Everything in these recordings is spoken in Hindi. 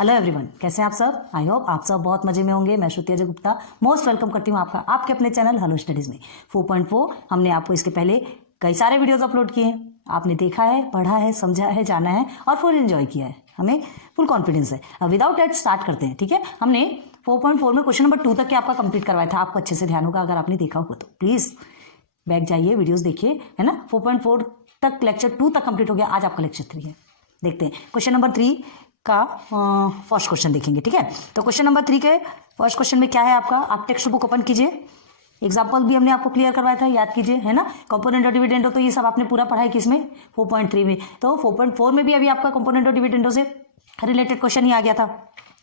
हेलो एवरीवन, कैसे हैं आप सब। आई होप आप सब बहुत मजे में होंगे। मैं श्रुति अजय गुप्ता मोस्ट वेलकम करती हूँ आपका आपके अपने चैनल हेलो स्टडीज़ में। 4.4 हमने आपको इसके पहले कई सारे वीडियोस अपलोड किए हैं। आपने देखा है, पढ़ा है, समझा है, जाना है और फुल एंजॉय किया है। हमें फुल कॉन्फिडेंस है। अब विदाउट डेट स्टार्ट करते हैं, ठीक है। हमने 4.4 में क्वेश्चन नंबर 2 तक के आपका कंप्लीट करवाया था। आपको अच्छे से ध्यान होगा, अगर आपने देखा होगा तो प्लीज़ बैक जाइए, वीडियोज़ देखिए, है ना। 4.4 तक लेक्चर 2 तक कंप्लीट हो गया। आज आपका लेक्चर 3 है। देखते हैं क्वेश्चन नंबर 3 का फर्स्ट क्वेश्चन देखेंगे, ठीक है। तो क्वेश्चन नंबर 3 के फर्स्ट क्वेश्चन में क्या है आपका, आप टेक्स्ट बुक ओपन कीजिए। एग्जाम्पल भी हमने आपको क्लियर करवाया था, याद कीजिए, है ना। कंपोनेंट और डिविडेंडो तो ये सब आपने पूरा पढ़ा है किसमें, 4.3 में। तो 4.4 में भी अभी आपका कंपोनेंट और डिविडेंडो से रिलेटेड क्वेश्चन ही आ गया था।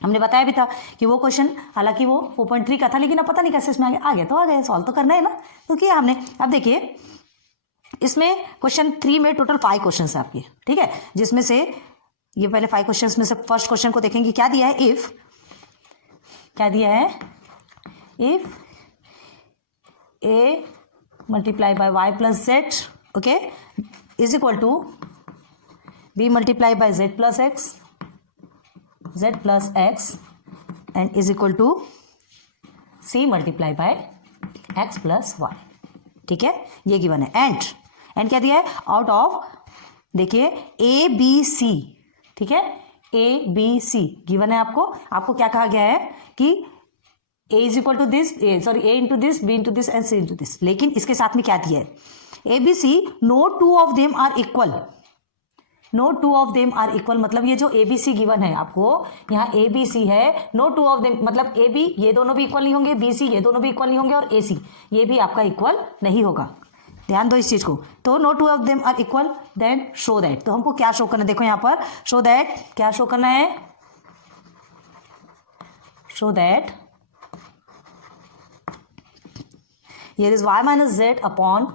हमने बताया भी था कि वो क्वेश्चन, हालांकि वो 4.3 का था, लेकिन अब पता नहीं कैसे इसमें आ गया तो आ गया। सॉल्व तो करना है ना, तो किया हमने। अब देखिए इसमें क्वेश्चन 3 में टोटल 5 क्वेश्चन है आपके, ठीक है। जिसमें से ये पहले 5 क्वेश्चंस में से फर्स्ट क्वेश्चन को देखेंगे। क्या दिया है, इफ, क्या दिया है, if a multiply by y plus z, okay, is equal to b multiply by z plus x, z plus x and is equal to c multiply by x plus y, ठीक है। ये गिवन है। एंड क्या दिया है, आउट ऑफ, देखिए a b c, ठीक है, a b c गिवन है आपको क्या कहा गया है कि a is equal to this, sorry a into this, b into this and c into this. लेकिन इसके साथ में क्या दिया है, a b c no two of them are equal, no two of them are equal. मतलब ये जो a b c गिवन है आपको, यहाँ a b c है, नो टू ऑफ देम मतलब a b ये दोनों भी इक्वल नहीं होंगे, b c ये दोनों भी इक्वल नहीं होंगे और a c ये भी आपका इक्वल नहीं होगा। ध्यान दो इस चीज को। तो no two of them are equal, then show that. तो हमको क्या शो करना है, देखो यहाँ पर शो दैट, क्या शो करना है, show that here is y minus z upon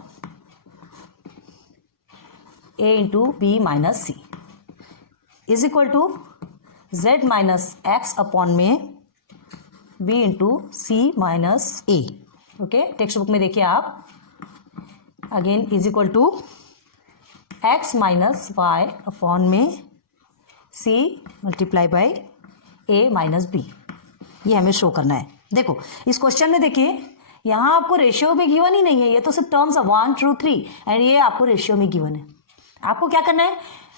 a into b minus c is equal to z minus x upon में b into c minus a, okay. Text book में देखिए आप, again is equal to x minus y upon में c multiply by a minus b। ये हमें शो करना है। देखो इस क्वेश्चन में देखिए, यहाँ आपको रेशियो में गिवन ही नहीं है, ये तो सिर्फ टर्म्स है 1 2 3 एंड ये आपको रेशियो में गिवन है। आपको क्या करना है,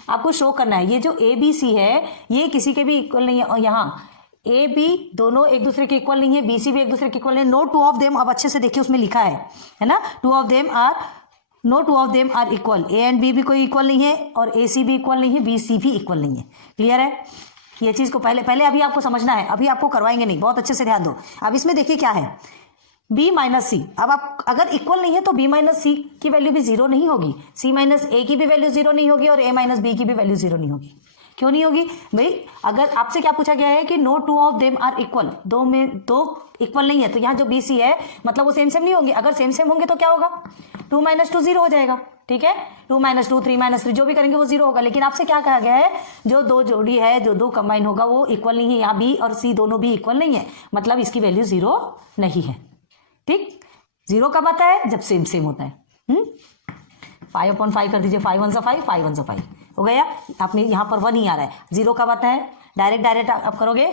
आपको शो करना है ये जो ए बी सी है ये किसी के भी इक्वल नहीं है। और यहाँ ए बी दोनों एक दूसरे के इक्वल नहीं है, बी सी भी एक दूसरे के इक्वल नहीं है। नो टू ऑफ देम, अब अच्छे से देखिए उसमें लिखा है ना, two of them are, no two of them are equal. A and b भी कोई इक्वल नहीं है और ए सी भी इक्वल नहीं है, बी सी भी इक्वल नहीं है। क्लियर है, ये चीज को पहले अभी आपको समझना है, अभी आपको करवाएंगे नहीं, बहुत अच्छे से ध्यान दो। अब इसमें देखिए क्या है, b माइनस सी। अब आप अगर इक्वल नहीं है तो b माइनस सी की वैल्यू भी 0 नहीं होगी, c माइनस a की भी वैल्यू 0 नहीं होगी और a माइनस b की भी वैल्यू 0 नहीं होगी। क्यों नहीं होगी भाई, अगर आपसे क्या पूछा गया है कि no two of them are equal, दो में दो इक्वल नहीं है, तो यहाँ जो b c है मतलब वो सेम सेम नहीं होंगे। अगर सेम सेम होंगे तो क्या होगा, 2 माइनस 2 0 हो जाएगा, ठीक है। 2 माइनस 2 3 माइनस 3 जो भी करेंगे वो 0 होगा। लेकिन आपसे क्या कहा गया है, जो दो जोड़ी है, जो दो कंबाइन होगा वो इक्वल नहीं है। यहाँ b और c दोनों भी इक्वल नहीं है, मतलब इसकी वैल्यू 0 नहीं है, ठीक। 0 कब आता है, जब सेम सेम होता है। 5/5 कर दीजिए, 5 1 सा 5, 5 1 सा 5 हो गया। आपने यहाँ पर 1 ही आ रहा है। 0 कब आता है, डायरेक्ट आप करोगे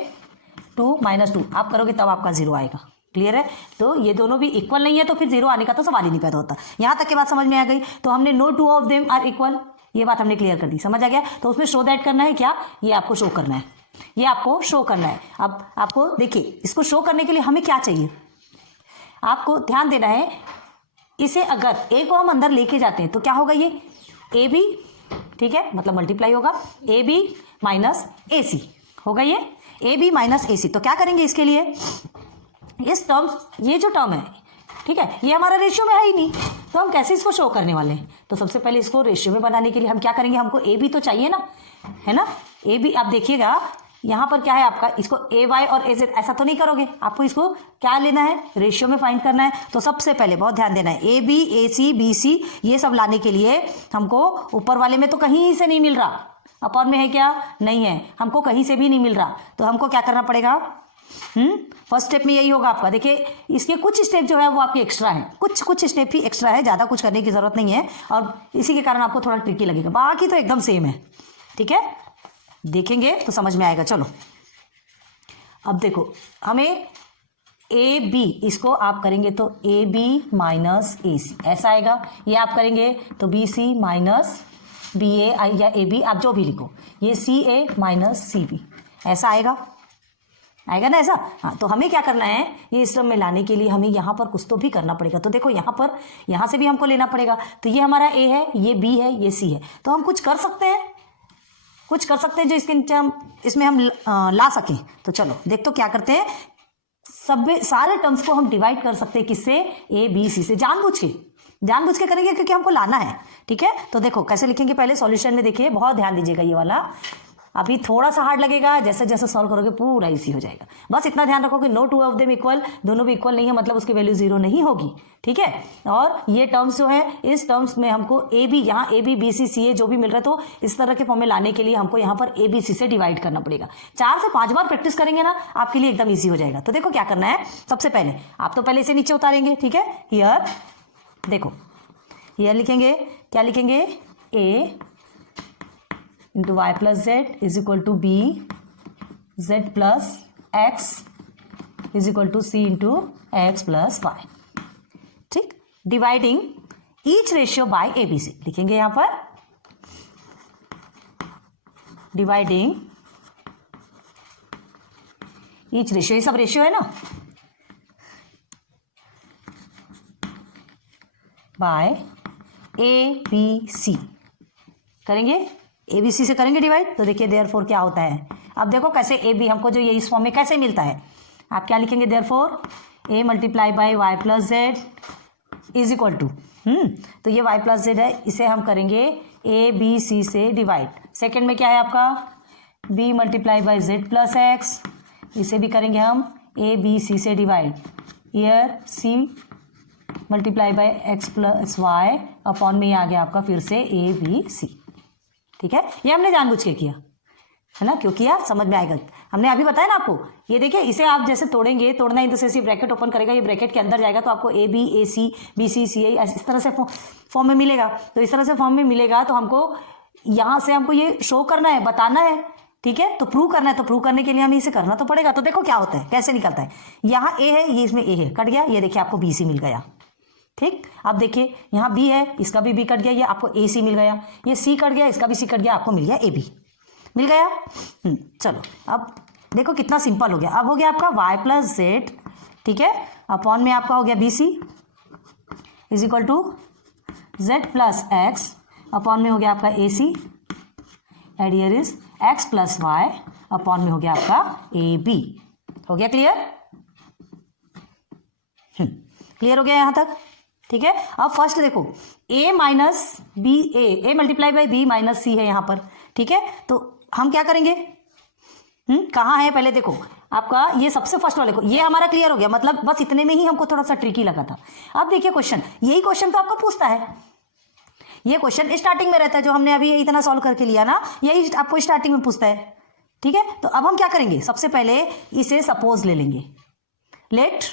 2 माइनस 2 आप करोगे तब आपका 0 आएगा। क्लियर है, तो ये दोनों भी इक्वल नहीं है तो फिर 0 आने का तो सवाल ही नहीं पैदा होता। यहाँ तक की बात समझ में आ गई। तो हमने no two of them are equal, ये बात हमने क्लियर कर दी, समझ आ गया। तो उसमें शो दैट करना है, क्या, ये आपको शो करना है, ये आपको शो करना है। अब आपको देखिए, इसको शो करने के लिए हमें क्या चाहिए, आपको ध्यान देना है। इसे अगर a को हम अंदर लेके जाते हैं तो क्या होगा, ये ए बी, ठीक है, मतलब मल्टीप्लाई होगा ए बी माइनस ए सी होगा, ये A B minus A C. तो क्या करेंगे इसके लिए, इस टर्म, ये जो टर्म है, ठीक है, ये हमारा रेशियो में है ही नहीं, तो हम कैसे इसको शो करने वाले हैं। तो सबसे पहले इसको रेशियो में बनाने के लिए हम क्या करेंगे, हमको ए बी तो चाहिए ना, है ना। ए बी आप देखिएगा यहाँ पर क्या है आपका, इसको ए वाई और ए जेड ऐसा तो नहीं करोगे, आपको इसको क्या लेना है, रेशियो में फाइंड करना है। तो सबसे पहले बहुत ध्यान देना है, ए बी ए सी बी सी ये सब लाने के लिए हमको ऊपर वाले में तो कहीं से नहीं मिल रहा, अपॉन में है क्या, नहीं है, हमको कहीं से भी नहीं मिल रहा। तो हमको क्या करना पड़ेगा, फर्स्ट स्टेप में यही होगा आपका। देखिए इसके कुछ स्टेप जो है वो आपके एक्स्ट्रा है, कुछ स्टेप ही एक्स्ट्रा है, ज़्यादा कुछ करने की जरूरत नहीं है और इसी के कारण आपको थोड़ा ट्रिकी लगेगा, बाकी तो एकदम सेम है, ठीक है। देखेंगे तो समझ में आएगा। चलो अब देखो हमें ए बी, इसको आप करेंगे तो ए बी माइनस ए सी ऐसा आएगा। ये आप करेंगे तो बी सी माइनस बी ए या ए बी, आप जो भी लिखो, ये सी ए माइनस सी बी ऐसा आएगा ना ऐसा। हाँ, तो हमें क्या करना है, ये इस टर्म में लाने के लिए हमें यहाँ पर कुछ तो भी करना पड़ेगा। तो देखो यहाँ पर, यहाँ से भी हमको लेना पड़ेगा। तो ये हमारा ए है, ये बी है, ये सी है। तो हम कुछ कर सकते हैं जो इसमें हम ला सकें। तो चलो देख तो क्या करते हैं, सारे टर्म्स को हम डिवाइड कर सकते हैं किससे, ए बी सी से, जानबूझ के करेंगे क्योंकि हमको लाना है। ठीक है, तो देखो कैसे लिखेंगे, पहले सॉल्यूशन में देखिए, बहुत ध्यान दीजिएगा, ये वाला अभी थोड़ा सा हार्ड लगेगा, जैसे जैसे सॉल्व करोगे पूरा इजी हो जाएगा। बस इतना ध्यान रखो कि no two of them equal, दोनों भी इक्वल नहीं है, मतलब उसकी वैल्यू 0 नहीं होगी। ठीक है, और ये टर्म्स जो है, इस टर्म्स में हमको ए बी, यहाँ ए बी बी सी सी ए जो भी मिल रहा है, तो इस तरह के फॉर्म में लाने के लिए हमको यहाँ पर ए बी सी से डिवाइड करना पड़ेगा। 4 से 5 बार प्रैक्टिस करेंगे ना, आपके लिए एकदम ईजी हो जाएगा। तो देखो क्या करना है, सबसे पहले आप तो पहले इसे नीचे उतारेंगे। ठीक है, हियर देखो, हियर लिखेंगे, क्या लिखेंगे, A into Y plus Z is equal to B, Z plus X is equal to C into X plus Y. ठीक, dividing each ratio by A B C लिखेंगे यहां पर, डिवाइडिंग ईच रेशियो, ये सब रेशियो है ना, बाय ए बी सी करेंगे, ए बी सी से करेंगे डिवाइड। तो देखिए देयरफॉर क्या होता है, अब देखो कैसे ए बी हमको जो ये इस फॉर्म में कैसे मिलता है, आप क्या लिखेंगे, therefore a multiply by y plus Z is equal to, तो ये वाई प्लस जेड है, इसे हम करेंगे ए बी सी से डिवाइड। सेकेंड में क्या है आपका, b multiply by z plus x, इसे भी करेंगे हम ए बी सी से divide. Here c multiply by x plus Y upon में आ गया आपका फिर से ए बी सी। ठीक है, ये हमने जानबूझ के किया है ना, क्यों किया समझ में आएगा, हमने अभी बताया ना आपको। ये देखिए, इसे आप जैसे तोड़ेंगे, तोड़ना इन द सेंस ये ब्रैकेट ओपन करेगा, ये ब्रैकेट के अंदर जाएगा, तो आपको A B A C B सी सी ए इस तरह से फॉर्म में मिलेगा। तो इस तरह से फॉर्म में मिलेगा, तो हमको यहाँ से हमको ये शो करना है, बताना है। ठीक है, तो प्रूव करना है, तो प्रूव करने के लिए हमें इसे करना तो पड़ेगा। तो देखो क्या होता है, कैसे निकलता है, यहाँ ए है, ये इसमें ए है, कट गया, ये देखिए आपको बी सी मिल गया। ठीक, अब देखिए यहाँ बी है, इसका भी बी कट गया, ये आपको ए सी मिल गया, ये सी कट गया, इसका भी सी कट गया, आपको मिल गया ए बी मिल गया। चलो अब देखो कितना सिंपल हो गया, अब हो गया आपका वाई प्लस जेड, ठीक है, अपॉन में आपका हो गया B C is equal to Z plus x, upon में हो गया आपका A C, add here is X plus Y, upon में हो गया आपका ए बी। हो गया क्लियर, क्लियर हो गया यहाँ तक। ठीक है, अब फर्स्ट देखो a minus B, A multiply by B minus C है यहाँ पर। ठीक है, तो हम क्या करेंगे, कहाँ है पहले देखो आपका, ये सबसे फर्स्ट वाले को, ये हमारा क्लियर हो गया, मतलब बस इतने में ही हमको थोड़ा सा ट्रिकी लगा था। अब देखिए क्वेश्चन, यही क्वेश्चन तो आपको पूछता है, ये क्वेश्चन स्टार्टिंग में रहता है, जो हमने अभी इतना सॉल्व करके लिया ना, यही आपको स्टार्टिंग में पूछता है। ठीक है, तो अब हम क्या करेंगे, सबसे पहले इसे सपोज ले लेंगे, let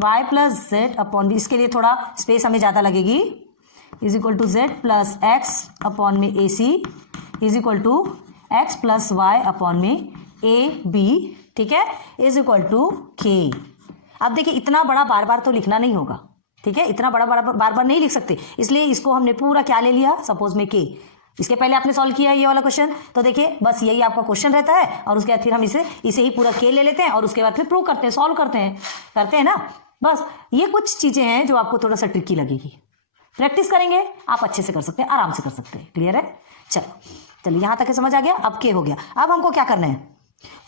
y plus Z upon B, इसके लिए थोड़ा स्पेस हमें ज़्यादा लगेगी, is equal to Z plus x upon में A C is equal to x plus Y upon में ए बी। ठीक है, इज इक्वल टू के। अब देखिए इतना बड़ा बार बार तो लिखना नहीं होगा। ठीक है, इतना बड़ा बार बार नहीं लिख सकते, इसलिए इसको हमने पूरा क्या ले लिया, सपोज में के। इसके पहले आपने सॉल्व किया ये वाला क्वेश्चन, तो देखिए बस यही आपका क्वेश्चन रहता है, और उसके बाद फिर हम इसे ही पूरा के ले लेते हैं, और उसके बाद फिर प्रूव करते हैं, सॉल्व करते हैं ना। बस ये कुछ चीजें हैं जो आपको थोड़ा सा ट्रिकी लगेगी, प्रैक्टिस करेंगे आप अच्छे से कर सकते हैं, आराम से कर सकते हैं। क्लियर है, चलो यहाँ तक समझ आ गया। अब के हो गया, अब हमको क्या करना है,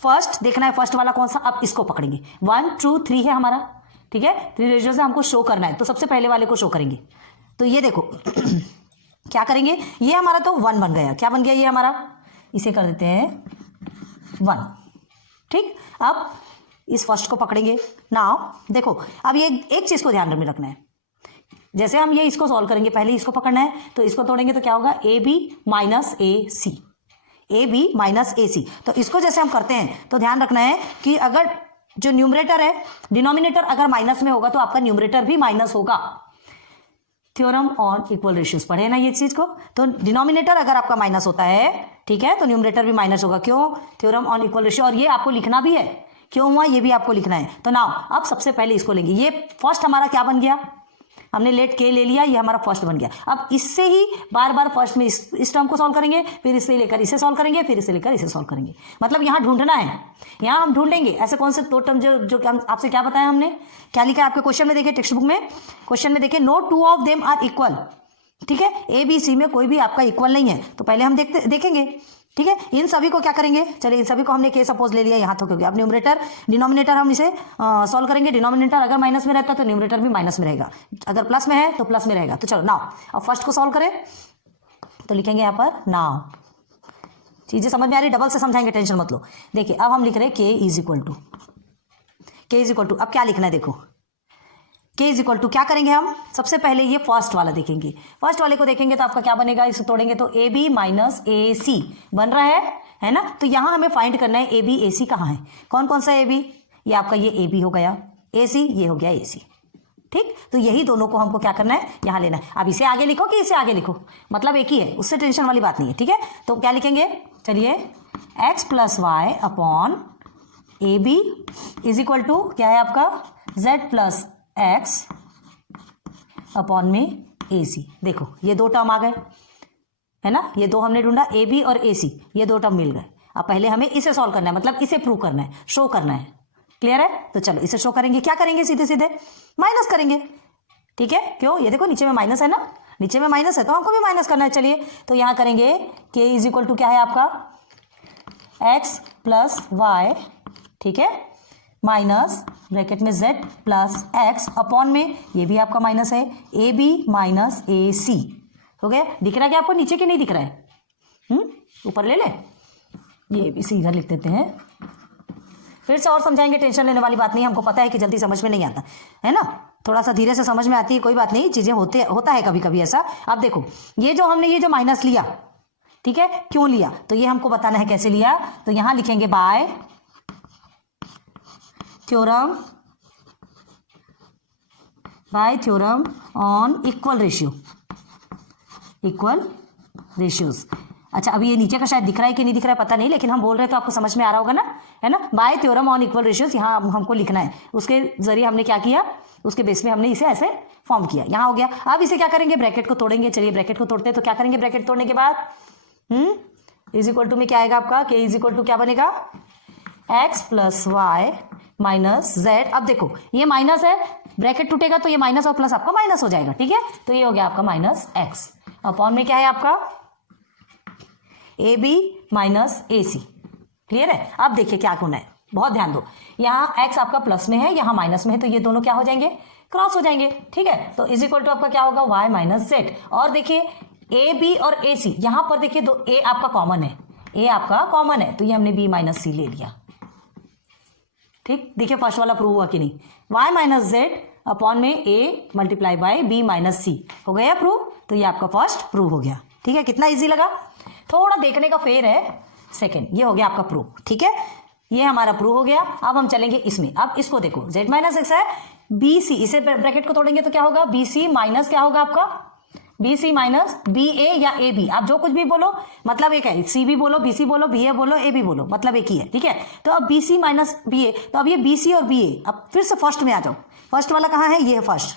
फर्स्ट देखना है फर्स्ट वाला कौन सा, अब इसको पकड़ेंगे। 1 2 3 है हमारा, ठीक है, 3 रेशियो से हमको शो करना है, तो सबसे पहले वाले को शो करेंगे। तो ये देखो क्या करेंगे, ये हमारा तो 1 बन गया, क्या बन गया ये हमारा, इसे कर देते हैं 1। ठीक, अब इस फर्स्ट को पकड़ेंगे। नाउ देखो अब ये एक चीज को ध्यान में रखना है, जैसे हम ये इसको सॉल्व करेंगे, पहले इसको पकड़ना है, तो इसको तोड़ेंगे तो क्या होगा, A B minus A C, A B minus A C. तो इसको जैसे हम करते हैं तो ध्यान रखना है कि अगर जो न्यूमरेटर है, डिनोमिनेटर अगर माइनस में होगा तो आपका न्यूमरेटर भी माइनस होगा। थ्योरम ऑन इक्वल रेशियोज पढ़े ना ये चीज को। तो डिनोमिनेटर अगर आपका माइनस होता है, ठीक है, तो न्यूमरेटर भी माइनस होगा। क्यों? Theorem on equal ratio. और ये आपको लिखना भी है, क्यों हुआ ये भी आपको लिखना है। तो नाउ अब सबसे पहले इसको लेंगे। ये फर्स्ट हमारा क्या बन गया, हमने लेट के ले लिया, ये हमारा फर्स्ट बन गया। अब इससे ही बार बार फर्स्ट में इस टर्म को सॉल्व करेंगे, फिर इससे लेकर इसे सॉल्व करेंगे, फिर इसे लेकर इसे सॉल्व करेंगे। मतलब यहाँ ढूंढना है, यहाँ हम ढूंढेंगे ऐसे कौन से दो टर्म जो आपसे क्या बताया हमने, क्या लिखा है आपके क्वेश्चन में, देखिए टेक्स्ट बुक में क्वेश्चन में देखिए, no two of them are equal. ठीक है, ए बी सी में कोई भी आपका इक्वल नहीं है, तो पहले हम देखेंगे। ठीक है, इन सभी को क्या करेंगे, चलिए इन सभी को हमने के सपोज ले लिया यहाँ तो, क्योंकि अब न्यूमरेटर डिनोमिनेटर हम इसे सॉल्व करेंगे। डिनोमिनेटर अगर माइनस में रहता है तो न्यूमरेटर भी माइनस में रहेगा, अगर प्लस में है तो प्लस में रहेगा। तो चलो नाउ अब फर्स्ट को सॉल्व करें, तो लिखेंगे यहाँ पर नाउ। चीजें समझ में आ रही, डबल से समझाएंगे, टेंशन मत लो। देखिए अब हम लिख रहे हैं के इज इक्वल टू, अब क्या लिखना है देखो, के इज इक्वल टू क्या करेंगे हम, सबसे पहले ये फर्स्ट वाला देखेंगे। फर्स्ट वाले को देखेंगे तो आपका क्या बनेगा, इसे तोड़ेंगे तो ए बी माइनस ए सी बन रहा है ना। तो यहाँ हमें फाइंड करना है ए बी ए सी कहाँ है, कौन कौन सा ए बी, ये आपका ये ए बी हो गया, ए सी ये हो गया ए सी। ठीक, तो यही दोनों को हमको क्या करना है, यहाँ लेना है। अब इसे आगे लिखो कि इसे आगे लिखो, मतलब एक ही है, उससे टेंशन वाली बात नहीं है। ठीक है, तो क्या लिखेंगे, चलिए x plus Y upon a b is equal to क्या है आपका, जेड प्लस एक्स अपॉन में ए सी। देखो ये दो टर्म आ गए है ना, ये दो हमने ढूंढा, ए बी और ए सी, ये दो टर्म मिल गए। अब पहले हमें इसे सॉल्व करना है, मतलब इसे प्रूव करना है, शो करना है। क्लियर है, तो चलो इसे शो करेंगे। क्या करेंगे, सीधे सीधे माइनस करेंगे। ठीक है, क्यों, ये देखो नीचे में माइनस है ना, नीचे में माइनस है तो हमको भी माइनस करना है। चलिए तो यहाँ करेंगे के इज इक्वल टू क्या है आपका एक्स प्लस वाई, ठीक है, माइनस ब्रैकेट में z प्लस एक्स अपॉन में ये भी आपका माइनस है, ए बी माइनस ए सी हो गया। दिख रहा है क्या आपको नीचे के नहीं दिख रहा है, ऊपर ले ले, ये भी सी इधर लिख देते हैं। फिर से और समझाएंगे, टेंशन लेने वाली बात नहीं, हमको पता है कि जल्दी समझ में नहीं आता है ना, थोड़ा सा धीरे से समझ में आती है, कोई बात नहीं, चीजें होता है कभी कभी ऐसा। अब देखो ये जो हमने ये जो माइनस लिया, ठीक है, क्यों लिया, तो ये हमको बताना है कैसे लिया। तो यहां लिखेंगे bye theorem on equal ratios. अच्छा अभी ये नीचे का शायद दिख रहा है कि नहीं दिख रहा है पता नहीं, लेकिन हम बोल रहे हैं तो आपको समझ में आ रहा होगा ना, है ना। Bye theorem on equal ratios यहाँ हमको लिखना है, उसके जरिए हमने क्या किया, उसके बेस में हमने इसे ऐसे फॉर्म किया, यहाँ हो गया। अब इसे क्या करेंगे, ब्रैकेट को तोड़ेंगे। चलिए ब्रैकेट को तोड़ते हैं, तो क्या करेंगे, ब्रैकेट तोड़ने के बाद इज इक्वल टू में क्या आएगा आपका, के इज इक्वल टू क्या बनेगा, x plus y minus z. अब देखो ये माइनस है, ब्रैकेट टूटेगा तो ये माइनस और प्लस आपका माइनस हो जाएगा। ठीक है, तो ये हो गया आपका माइनस एक्स अपॉन में क्या है आपका a B minus A c. Clear है, अब देखिए क्या होना है, बहुत ध्यान दो, यहाँ एक्स आपका प्लस में है, यहाँ माइनस में है, तो ये दोनों क्या हो जाएंगे, क्रॉस हो जाएंगे। ठीक है, तो इज इक्वल टू आपका क्या होगा, वाई माइनस जेड। और देखिए ए बी और ए सी, यहां पर देखिए दो ए आपका कॉमन है, ए आपका कॉमन है, तो ये हमने बी माइनस सी ले लिया। ठीक, देखिए फर्स्ट वाला प्रूव हुआ कि नहीं, y माइनस जेड अपॉन में a multiply by b minus C हो गया प्रूव। तो ये आपका फर्स्ट प्रूव हो गया। ठीक है, कितना इजी लगा, थोड़ा देखने का फेर है सेकंड, ये हो गया आपका प्रूव। ठीक है, ये हमारा प्रूव हो गया। अब हम चलेंगे इसमें, अब इसको देखो z माइनस एक्स है, बी सी, इसे ब्रैकेट को तोड़ेंगे तो क्या होगा, बी सी माइनस क्या होगा आपका, बी सी माइनस बी ए या ए बी, आप जो कुछ भी बोलो मतलब एक है, सी भी बोलो, बी सी बोलो, बी ए बोलो, ए बी बोलो, मतलब एक ही है। ठीक है, तो अब बी सी माइनस बी ए, तो अब ये बी सी और बी ए, अब फिर से फर्स्ट में आ जाओ, फर्स्ट वाला कहाँ है, ये है फर्स्ट।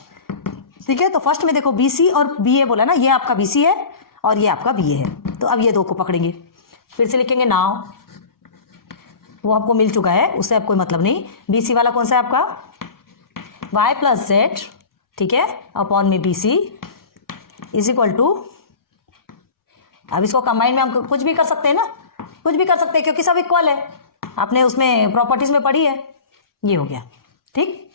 ठीक है, तो फर्स्ट में देखो बी सी और बी ए बोला ना, ये आपका बी सी है और ये आपका बी ए है, तो अब ये दो को पकड़ेंगे, फिर से लिखेंगे नाउ, वो आपको मिल चुका है, उससे अब कोई मतलब नहीं। बी सी वाला कौन सा है आपका, वाई प्लस जेड, ठीक है, अपॉन में B C is equal to, अब इसको कंबाइन में हम कुछ भी कर सकते हैं ना, कुछ भी कर सकते हैं क्योंकि सब इक्वल है, आपने उसमें प्रॉपर्टीज में पढ़ी है। ये हो गया, ठीक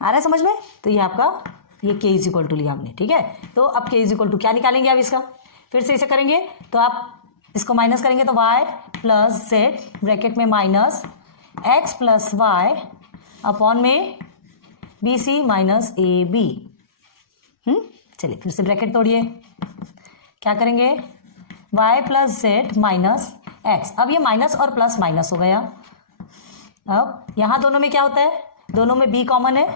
आ रहा है समझ में। तो ये आपका ये के इज इक्वल टू लिया हमने। ठीक है, तो अब के इज इक्वल टू क्या निकालेंगे, अब इसका फिर से इसे करेंगे, तो आप इसको माइनस करेंगे तो वाई प्लस जेड ब्रैकेट में minus X plus Y upon में B C minus A B. चलिए फिर से ब्रैकेट तोड़िए, क्या करेंगे, y plus Z minus X. अब ये माइनस और प्लस माइनस हो गया। अब यहाँ दोनों में क्या होता है, दोनों में b कॉमन है,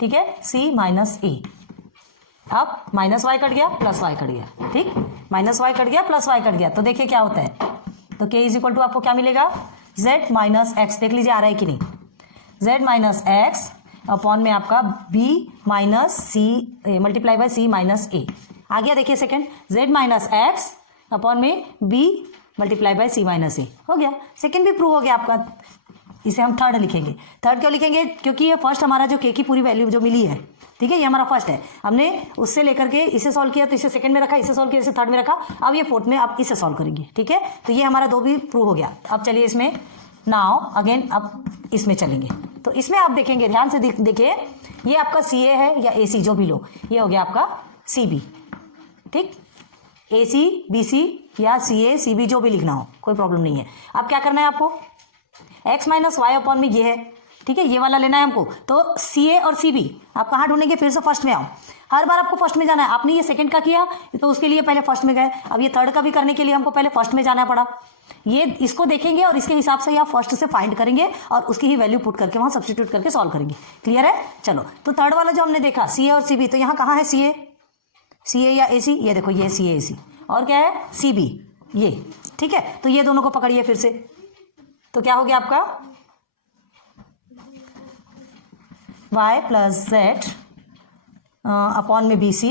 ठीक है, c माइनस ए। अब माइनस वाई कट गया, प्लस वाई कट गया, ठीक, माइनस वाई कट गया, प्लस वाई कट गया, तो देखिए क्या होता है, तो k इज इक्वल टू आपको क्या मिलेगा, z माइनस एक्स, देख लीजिए आ रहा है कि नहीं, z माइनस एक्स अपॉन में आपका b minus c multiply by c minus a आ गया। देखिए second, z minus x upon में b multiply by c minus a हो गया, सेकंड भी प्रूव हो गया आपका। इसे हम थर्ड लिखेंगे। थर्ड क्यों लिखेंगे, क्योंकि ये फर्स्ट हमारा जो k की पूरी वैल्यू जो मिली है, ठीक है, ये हमारा फर्स्ट है, हमने उससे लेकर के इसे सॉल्व किया तो इसे सेकंड में रखा, इसे सॉल्व किया इसे थर्ड में रखा, अब ये फोर्थ में आप इसे सॉल्व करेंगे, ठीक है, तो ये हमारा दो भी प्रूव हो गया। अब चलिए इसमें नाउ अगेन अब इसमें चलेंगे, तो इसमें आप देखेंगे ध्यान से देखिए, ये आपका सी ए है या ए सी जो भी लो, ये हो गया आपका सी बी, ठीक, ए सी बी सी या सी ए सी बी जो भी लिखना हो कोई प्रॉब्लम नहीं है। अब क्या करना है आपको, एक्स माइनस वाई अपॉन में ये है, ठीक है, ये वाला लेना है हमको, तो सी ए और सी बी आप कहाँ ढूंढेंगे, फिर से फर्स्ट में आओ, हर बार आपको फर्स्ट में जाना है। आपने ये सेकंड का किया तो उसके लिए पहले फर्स्ट में गए, अब ये थर्ड का भी करने के लिए हमको पहले फर्स्ट में जाना पड़ा। ये इसको देखेंगे और इसके हिसाब से आप फर्स्ट से फाइंड करेंगे और उसकी ही वैल्यू पुट करके वहां सब्स्टिट्यूट करके सॉल्व करेंगे। क्लियर है, चलो, तो थर्ड वाला जो हमने देखा सी ए और सी बी, तो यहाँ कहाँ है सी ए या ए सी, ये देखो ये सी ए सी, और क्या है सी बी ये, ठीक है, तो ये दोनों को पकड़िए फिर से, तो क्या हो गया आपका y प्लस जेड अपॉन में B C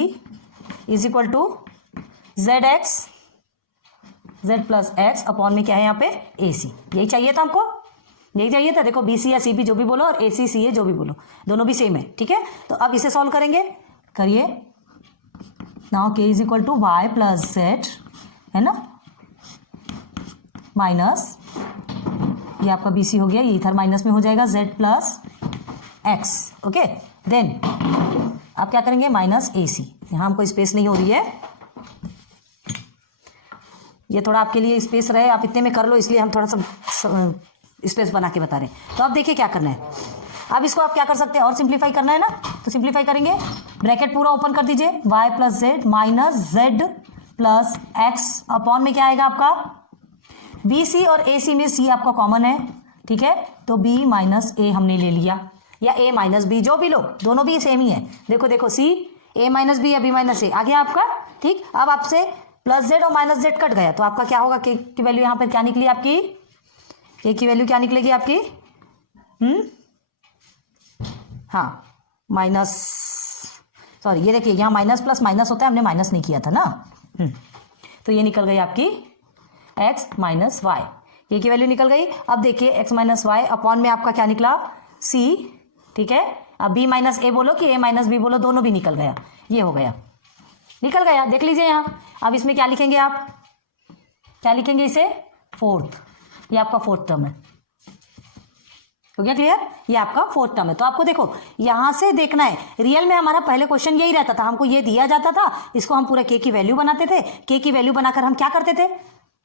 is equal to z x, z plus x upon में क्या है यहाँ पे ए सी, यही चाहिए था हमको, यही चाहिए था। देखो बी सी या सी बी जो भी बोलो और ए सी सी ए जो भी बोलो दोनों भी सेम है, ठीक है, तो अब इसे सॉल्व करेंगे, करिए। Now k is equal to y plus z है ना, माइनस ये आपका बी सी हो गया, ये इधर माइनस में हो जाएगा z plus x, okay, then आप क्या करेंगे माइनस ए सी, यहाँ हमको स्पेस नहीं हो रही है, ये थोड़ा आपके लिए स्पेस रहे, आप इतने में कर लो, इसलिए हम थोड़ा सा स्पेस बना के बता रहे हैं। तो अब देखिए क्या करना है, अब इसको आप क्या कर सकते हैं, और सिंप्लीफाई करना है ना, तो सिंप्लीफाई करेंगे, ब्रैकेट पूरा ओपन कर दीजिए, y plus Z minus z plus x upon में क्या आएगा आपका बी सी, और ए सी में सी आपका कॉमन है, ठीक है, तो बी माइनस ए हमने ले लिया, या ए माइनस बी जो भी लो, दोनों भी सेम ही है। देखो देखो सी ए माइनस बी या बी माइनस ए आ गया आपका, ठीक। अब आपसे प्लस जेड और माइनस जेड कट गया, तो आपका क्या होगा, के की वैल्यू यहाँ पर क्या निकली आपकी, के की वैल्यू क्या निकलेगी आपकी, हाँ माइनस, सॉरी ये देखिए यहाँ माइनस प्लस माइनस होता है, हमने माइनस नहीं किया था ना, तो ये निकल गई आपकी x माइनस वाई, ये की वैल्यू निकल गई। अब देखिए x माइनस वाई अपॉन में आपका क्या निकला c, ठीक है, अब b माइनस ए बोलो कि a माइनस बी बोलो, दोनों भी निकल गया, ये हो गया, निकल गया, देख लीजिए यहाँ। अब इसमें क्या लिखेंगे आप, क्या लिखेंगे इसे फोर्थ, ये आपका फोर्थ टर्म है, हो गया क्लियर, ये आपका फोर्थ टर्म है। तो आपको देखो यहां से देखना है, रियल में हमारा पहले क्वेश्चन यही रहता था, हमको ये दिया जाता था, इसको हम पूरा k की वैल्यू बनाते थे, k की वैल्यू बनाकर हम क्या करते थे,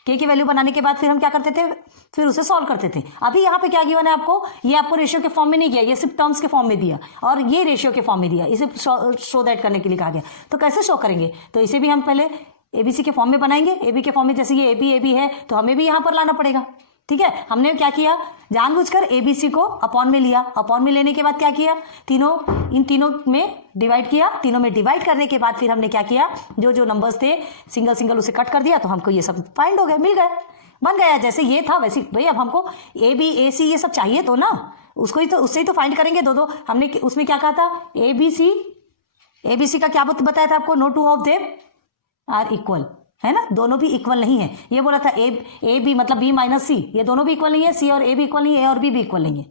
k की वैल्यू बनाने के बाद फिर हम क्या करते थे, फिर उसे सॉल्व करते थे। अभी यहाँ पे क्या गिवन है आपको, ये आपको रेशियो के फॉर्म में नहीं किया, ये सिर्फ टर्म्स के फॉर्म में दिया, और ये रेशियो के फॉर्म में दिया, इसे शो दैट करने के लिए कहा गया। तो कैसे शो करेंगे, तो इसे भी हम पहले एबीसी के फॉर्म में बनाएंगे, एबी के फॉर्म में, जैसे ये एबी है तो हमें भी यहाँ पर लाना पड़ेगा, ठीक है। हमने क्या किया, जानबूझकर एबीसी को अपॉन में लिया, अपॉन में लेने के बाद क्या किया, इन तीनों में डिवाइड किया, तीनों में डिवाइड करने के बाद फिर हमने क्या किया, जो जो नंबर्स थे सिंगल सिंगल उसे कट कर दिया, तो हमको ये सब फाइंड हो गए, मिल गए, बन गया, जैसे ये था वैसे भाई। अब हमको ए बी ए सी ये सब चाहिए तो ना, उसको ही तो, उससे ही तो फाइंड करेंगे दो। हमने उसमें क्या कहा था, एबीसी का क्या बताया था आपको, no two of them are equal, है ना, दोनों भी इक्वल नहीं है, ये बोला था ए बी मतलब बी माइनस सी, ये दोनों भी इक्वल नहीं है, सी और ए भी इक्वल नहीं है, ए और बी भी इक्वल नहीं है,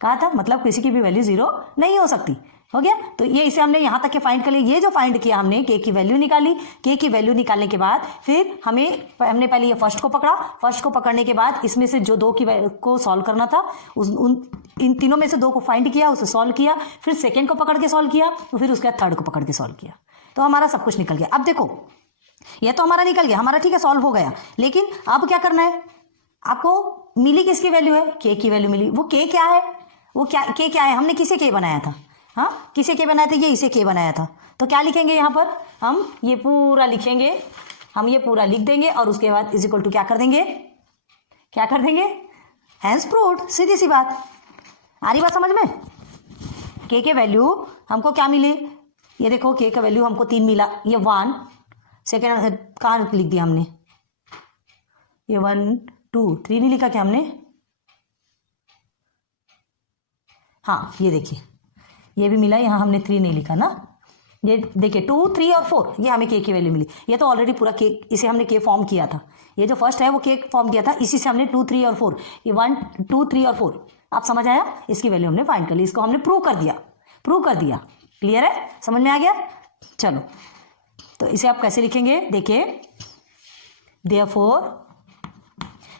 कहा था, मतलब किसी की भी वैल्यू जीरो नहीं हो सकती, हो गया। तो ये इसे हमने यहाँ तक के फाइंड कर लिया, ये जो फाइंड किया हमने, के की वैल्यू निकाली, के की वैल्यू निकालने के बाद फिर हमने पहले ये फर्स्ट को पकड़ा, फर्स्ट को पकड़ने के बाद इसमें से जो दो की को सॉल्व करना था, इन तीनों में से दो को फाइंड किया, उसे सॉल्व किया, फिर सेकेंड को पकड़ के सॉल्व किया, तो फिर उसके बाद थर्ड को पकड़ के सॉल्व किया, तो हमारा सब कुछ निकल गया। अब देखो ये तो हमारा निकल गया, हमारा ठीक है, सॉल्व हो गया, लेकिन अब क्या करना है आपको, मिली किसकी वैल्यू है, के की वैल्यू मिली, वो के क्या है, वो क्या के क्या है, हमने किसे के बनाया था, हाँ किसे के बनाया था, ये इसे के बनाया था, तो क्या लिखेंगे यहाँ पर, हम ये पूरा लिखेंगे, हम ये पूरा लिख देंगे, और उसके बाद इज इक्वल टू क्या कर देंगे, हैंस प्रूव्ड, सीधी सी बात, आ रही बात समझ में। के वैल्यू हमको क्या मिली, ये देखो के का वैल्यू हमको 3 मिला, ये 1 सेकेंड कहाँ लिख दिया हमने, ये 1 2 3 नहीं लिखा क्या हमने, हाँ ये देखिए ये भी मिला, यहाँ हमने 3 नहीं लिखा ना, ये देखिए 2 3 और 4 ये हमें के की वैल्यू मिली। ये तो ऑलरेडी पूरा के, इसे हमने के फॉर्म किया था, ये जो फर्स्ट है वो के फॉर्म किया था, इसी से हमने 2 3 और 4, ये 1 2 3 और 4, आप समझ आया, इसकी वैल्यू हमने फाइंड कर ली, इसको हमने प्रूव कर दिया। क्लियर है, समझ में आ गया। चलो तो इसे आप कैसे लिखेंगे, देखिए देयरफॉर,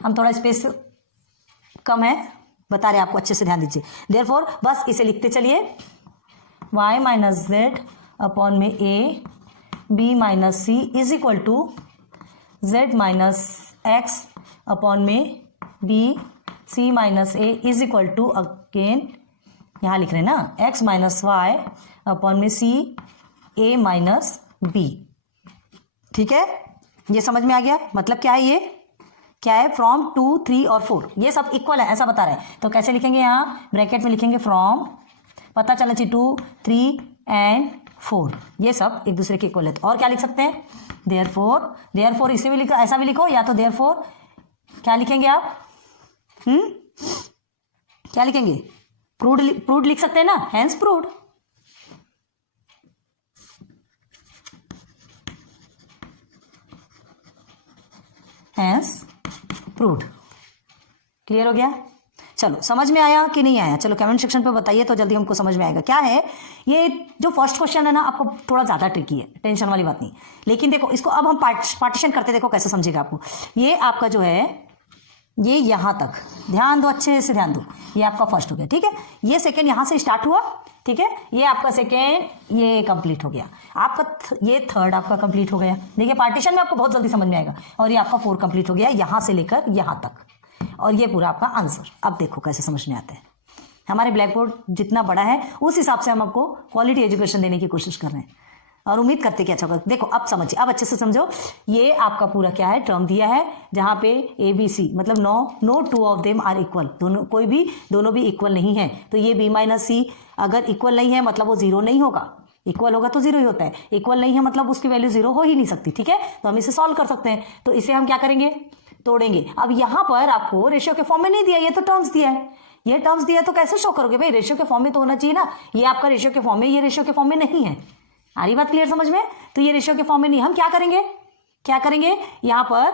हम थोड़ा स्पेस कम है बता रहे आपको, अच्छे से ध्यान दीजिए। देयरफॉर बस इसे लिखते चलिए, y माइनस जेड अपॉन में A B minus C is equal to Z minus x upon में B C minus A is equal to, again यहाँ लिख रहे हैं ना, एक्स माइनस वाई अपॉन में सी ए माइनस बी। ठीक है, ये समझ में आ गया, मतलब क्या है, ये क्या है, फ्रॉम 2 3 और 4 ये सब इक्वल है ऐसा बता रहे हैं। तो कैसे लिखेंगे, यहाँ ब्रैकेट में लिखेंगे फ्रॉम, पता चलना चाहिए 2 3 एंड 4 ये सब एक दूसरे के इक्वल है। तो और क्या लिख सकते हैं, देयरफॉर इसे भी लिखो, ऐसा भी लिखो, या तो देयरफॉर क्या लिखेंगे आप, क्या लिखेंगे, प्रूव्ड लिख सकते हैं ना, hence proved. Hence proved. Clear हो गया, चलो समझ में आया कि नहीं आया, चलो कमेंट सेक्शन पे बताइए तो जल्दी हमको समझ में आएगा। क्या है ये जो फर्स्ट क्वेश्चन है ना, आपको थोड़ा ज़्यादा ट्रिकी है, टेंशन वाली बात नहीं, लेकिन देखो इसको अब हम पार्टीशन करते, देखो कैसे समझेगा आपको। ये आपका जो है ये यहाँ तक ध्यान दो, अच्छे से ध्यान दो, ये आपका फर्स्ट हो गया, ठीक है, ये सेकेंड यहाँ से स्टार्ट हुआ, ठीक है, ये आपका सेकेंड ये कंप्लीट हो गया, आपका ये थर्ड आपका कंप्लीट हो गया। देखिए पार्टीशन में आपको बहुत जल्दी समझ में आएगा, और ये आपका 4 कंप्लीट हो गया यहाँ से लेकर यहाँ तक, और ये पूरा आपका आंसर। अब देखो कैसे समझ में आता है, हमारे ब्लैक बोर्ड जितना बड़ा है उस हिसाब से हम आपको क्वालिटी एजुकेशन देने की कोशिश कर रहे हैं, और उम्मीद करते कि अच्छा होगा। देखो अब समझिए, अब अच्छे से समझो, ये आपका पूरा क्या है, टर्म दिया है जहाँ पे ए बी सी मतलब no 2 of them are equal, दोनों भी इक्वल नहीं है। तो ये बी माइनस सी अगर इक्वल नहीं है मतलब वो 0 नहीं होगा, इक्वल होगा तो 0 ही होता है, इक्वल नहीं है मतलब उसकी वैल्यू 0 हो ही नहीं सकती। ठीक है, तो हम इसे सॉल्व कर सकते हैं। तो इसे हम क्या करेंगे, तोड़ेंगे। अब यहाँ पर आपको रेशियो के फॉर्म में नहीं दिया, ये तो टर्म्स दिया है, ये टर्म्स दिया है तो कैसे शो करोगे भाई, रेशियो के फॉर्म में तो होना चाहिए ना। ये आपका रेशियो के फॉर्म में, ये रेशियो के फॉर्म में नहीं है। आ रही बात क्लियर समझ में? तो ये रेशियो के फॉर्म में नहीं, हम क्या करेंगे यहाँ पर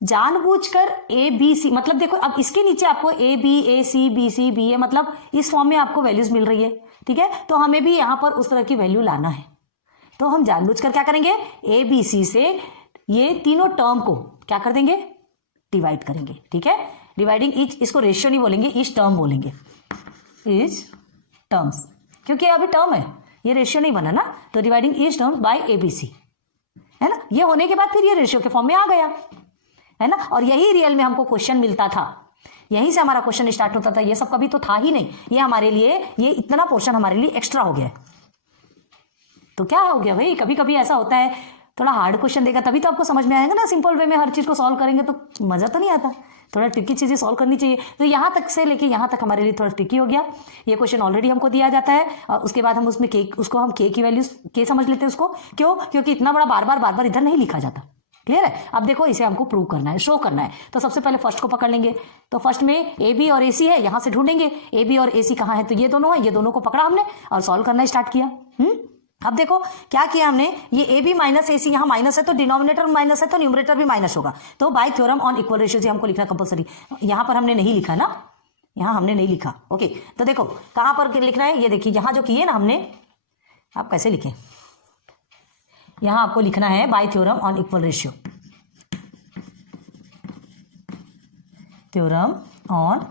जानबूझकर ए बी सी, मतलब देखो अब इसके नीचे आपको A B A C B C B A, मतलब इस फॉर्म में आपको वैल्यूज मिल रही है। ठीक है, तो हमें भी यहाँ पर उस तरह की वैल्यू लाना है। तो हम जानबूझकर क्या करेंगे, ए बी सी से ये तीनों टर्म को क्या कर देंगे, डिवाइड करेंगे। ठीक है, डिवाइडिंग ईच, इसको रेशियो नहीं बोलेंगे, ईच टर्म बोलेंगे, ईच टर्म्स, क्योंकि अभी टर्म है, ये रेशियो नहीं बना ना, तो dividing each terms by A B c, है ना। ये होने के बाद फिर ये रेशियो के फॉर्म में आ गया, है ना। और यही रियल में हमको क्वेश्चन मिलता था, यहीं से हमारा क्वेश्चन स्टार्ट होता था। ये सब कभी तो था ही नहीं, ये हमारे लिए, ये इतना पोर्शन हमारे लिए एक्स्ट्रा हो गया। तो क्या हो गया भाई, कभी कभी ऐसा होता है, थोड़ा हार्ड क्वेश्चन देगा तभी तो आपको समझ में आएगा ना। सिंपल वे में हर चीज को सॉल्व करेंगे तो मजा तो नहीं आता, थोड़ा ट्रिकी चीजें सॉल्व करनी चाहिए। तो यहाँ तक से लेके यहाँ तक हमारे लिए थोड़ा ट्रिकी हो गया। ये क्वेश्चन ऑलरेडी हमको दिया जाता है, और उसके बाद हम उसमें उसको हम के की वैल्यू के समझ लेते हैं उसको। क्यों? क्योंकि इतना बड़ा बार बार इधर नहीं लिखा जाता। क्लियर है? अब देखो इसे हमको प्रूव करना है, शो करना है। तो सबसे पहले फर्स्ट को पकड़ लेंगे। तो फर्स्ट में ए बी और ए सी है, यहाँ से ढूंढेंगे ए बी और ए सी कहाँ है, तो ये दोनों है, ये दोनों को पकड़ा हमने और सॉल्व करना स्टार्ट किया। अब देखो क्या किया हमने, ये ए बी माइनस ए सी, यहाँ माइनस है तो डिनोमिनेटर माइनस है तो न्यूमरेटर भी माइनस होगा। तो bye theorem on equal ratios हमको लिखना कंपलसरी। यहाँ पर हमने नहीं लिखा ना, यहाँ हमने नहीं लिखा। ओके, तो देखो कहाँ पर लिखना है, ये देखिए यहाँ जो किए ना हमने, आप कैसे लिखें, यहाँ आपको लिखना है bye theorem on equal ratio, theorem on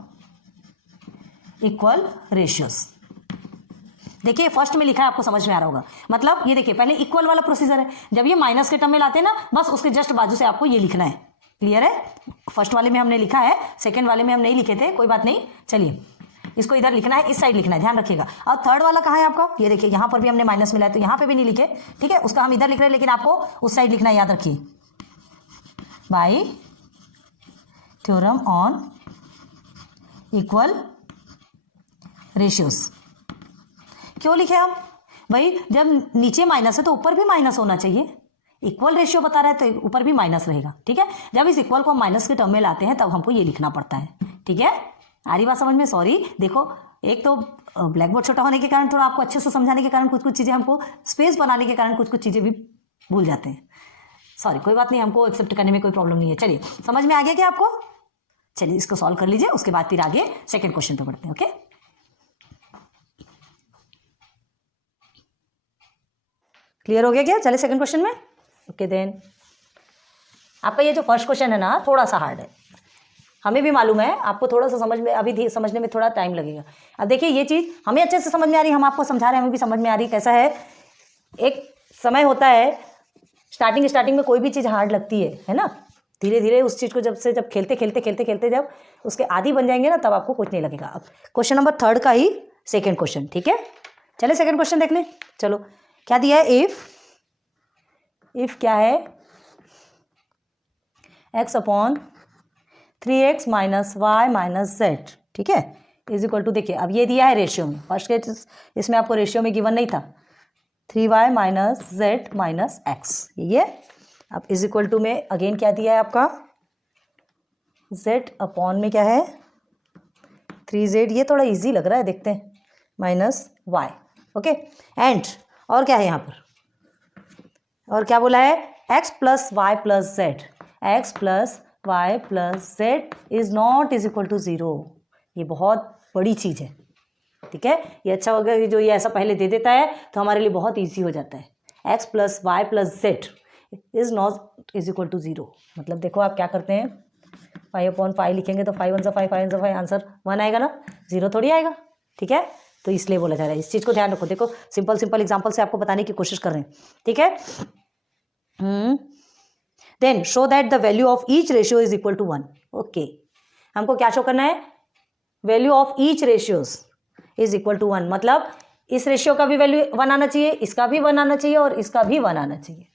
equal ratios. देखिए फर्स्ट में लिखा है, आपको समझ में आ रहा होगा। मतलब ये देखिए पहले इक्वल वाला प्रोसीजर है, जब ये माइनस के टर्म में लाते हैं ना, बस उसके जस्ट बाजू से आपको ये लिखना है। क्लियर है? फर्स्ट वाले में हमने लिखा है, सेकंड वाले में हम नहीं लिखे थे, कोई बात नहीं। चलिए इसको इधर लिखना है, इस साइड लिखना है, ध्यान रखिएगा। और थर्ड वाला कहाँ है आपका, ये देखिए यहाँ पर भी हमने माइनस मिला है तो यहाँ पे भी नहीं लिखे। ठीक है, उसका हम इधर लिख रहे हैं, लेकिन आपको उस साइड लिखना है, याद रखिए, bye theorem on equal ratios. क्यों लिखे हम? भाई जब नीचे माइनस है तो ऊपर भी माइनस होना चाहिए, इक्वल रेशियो बता रहा है तो ऊपर भी माइनस रहेगा, ठीक है। जब इस इक्वल को हम माइनस के टर्म में लाते हैं तब हमको ये लिखना पड़ता है, ठीक है। आ रही बात समझ में? सॉरी, देखो एक तो ब्लैक बोर्ड छोटा होने के कारण, थोड़ा आपको अच्छे से समझाने के कारण कुछ कुछ चीज़ें हमको, स्पेस बनाने के कारण कुछ कुछ चीज़ें भी भूल जाते हैं। सॉरी, कोई बात नहीं, हमको एक्सेप्ट करने में कोई प्रॉब्लम नहीं है। चलिए, समझ में आ गया क्या आपको? चलिए इसको सॉल्व कर लीजिए, उसके बाद फिर आगे सेकेंड क्वेश्चन पे बढ़ते हैं। ओके, क्लियर हो गया क्या? चलिए सेकंड क्वेश्चन में। ओके देन, आपका ये जो फर्स्ट क्वेश्चन है ना, थोड़ा सा हार्ड है, हमें भी मालूम है, आपको थोड़ा सा समझ में, अभी समझने में थोड़ा टाइम लगेगा। अब देखिए, ये चीज़ हमें अच्छे से समझ में आ रही है, हम आपको समझा रहे हैं, हमें भी समझ में आ रही है। कैसा है, एक समय होता है स्टार्टिंग में कोई भी चीज़ हार्ड लगती है ना, धीरे धीरे उस चीज़ को जब खेलते जब उसके आदी बन जाएंगे ना, तब आपको कुछ नहीं लगेगा। अब क्वेश्चन नंबर 3 का ही सेकेंड क्वेश्चन, ठीक है। चले सेकेंड क्वेश्चन देख लें। चलो, क्या दिया है? इफ क्या है, x upon 3x minus Y minus z, ठीक है, इज इक्वल टू, देखिए अब ये दिया है रेशियो में, फर्स्ट के इसमें आपको रेशियो में गिवन नहीं था, 3y minus Z minus x, ये। अब इज इक्वल टू में अगेन क्या दिया है आपका, z अपॉन में क्या है, 3z, ये थोड़ा इजी लग रहा है, देखते हैं, माइनस y, ओके। एंड और क्या है यहाँ पर, और क्या बोला है, x plus y plus z, x plus y plus Z is not is equal to 0। ये बहुत बड़ी चीज़ है, ठीक है। ये अच्छा होगा कि जो ये ऐसा पहले दे देता है तो हमारे लिए बहुत ईजी हो जाता है। X plus y plus Z is not is equal to 0, मतलब देखो आप क्या करते हैं, 5/5 लिखेंगे तो 5 1 सा 5 5 1 सा 5, आंसर 1 आएगा ना, 0 थोड़ी आएगा, ठीक है। तो इसलिए बोला जा रहा है, इस चीज़ को ध्यान रखो। देखो सिंपल एग्जाम्पल से आपको बताने की कोशिश कर रहे हैं, ठीक है। Then show that the value of each ratio is equal to 1। Okay, हमको क्या शो करना है, value of each ratios is equal to 1, मतलब इस रेशियो का भी वैल्यू 1 आना चाहिए, इसका भी 1 आना चाहिए और इसका भी 1 आना चाहिए।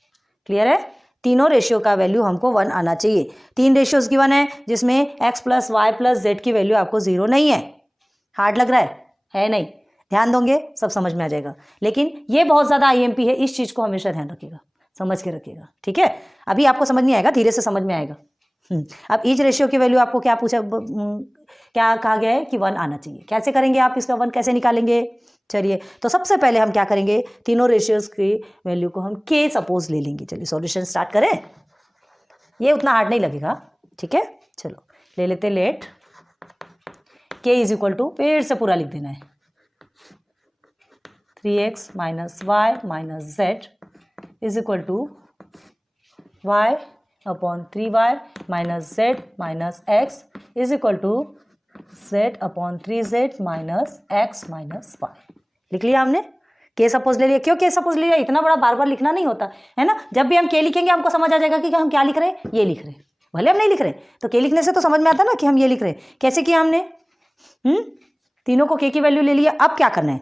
क्लियर है, तीनों रेशियो का वैल्यू हमको 1 आना चाहिए। 3 रेशियोज की 1 है, जिसमें x plus y plus z की वैल्यू आपको 0 नहीं है। हार्ड लग रहा है नहीं, ध्यान दोगे सब समझ में आ जाएगा। लेकिन ये बहुत ज़्यादा IMP है, इस चीज़ को हमेशा ध्यान रखिएगा, समझ के रखिएगा, ठीक है। अभी आपको समझ नहीं आएगा, धीरे से समझ में आएगा। अब ईच रेशियो की वैल्यू आपको क्या पूछा, क्या कहा गया है कि 1 आना चाहिए। कैसे करेंगे आप इसका 1 कैसे निकालेंगे? चलिए, तो सबसे पहले हम क्या करेंगे, तीनों रेशियोज की वैल्यू को हम k सपोज ले लेंगे। चलिए सॉल्यूशन स्टार्ट करें, ये उतना हार्ड नहीं लगेगा, ठीक है। चलो ले लेते, let k is equal to, फिर से पूरा लिख देना है, 3x minus Y minus Z is equal to y upon 3y minus Z minus x is equal to z upon 3z minus x minus y. लिख लिया हमने, के सपोज ले लिया। क्यों के सपोज ले लिया, इतना बड़ा बार बार लिखना नहीं होता है ना। जब भी हम के लिखेंगे हमको समझ आ जाएगा कि हम क्या लिख रहे हैं, ये लिख रहे हैं, भले हम नहीं लिख रहे तो के लिखने से तो समझ में आता ना कि हम ये लिख रहे हैं। कैसे किया हमने, तीनों को के की वैल्यू ले लिया। अब क्या करना है,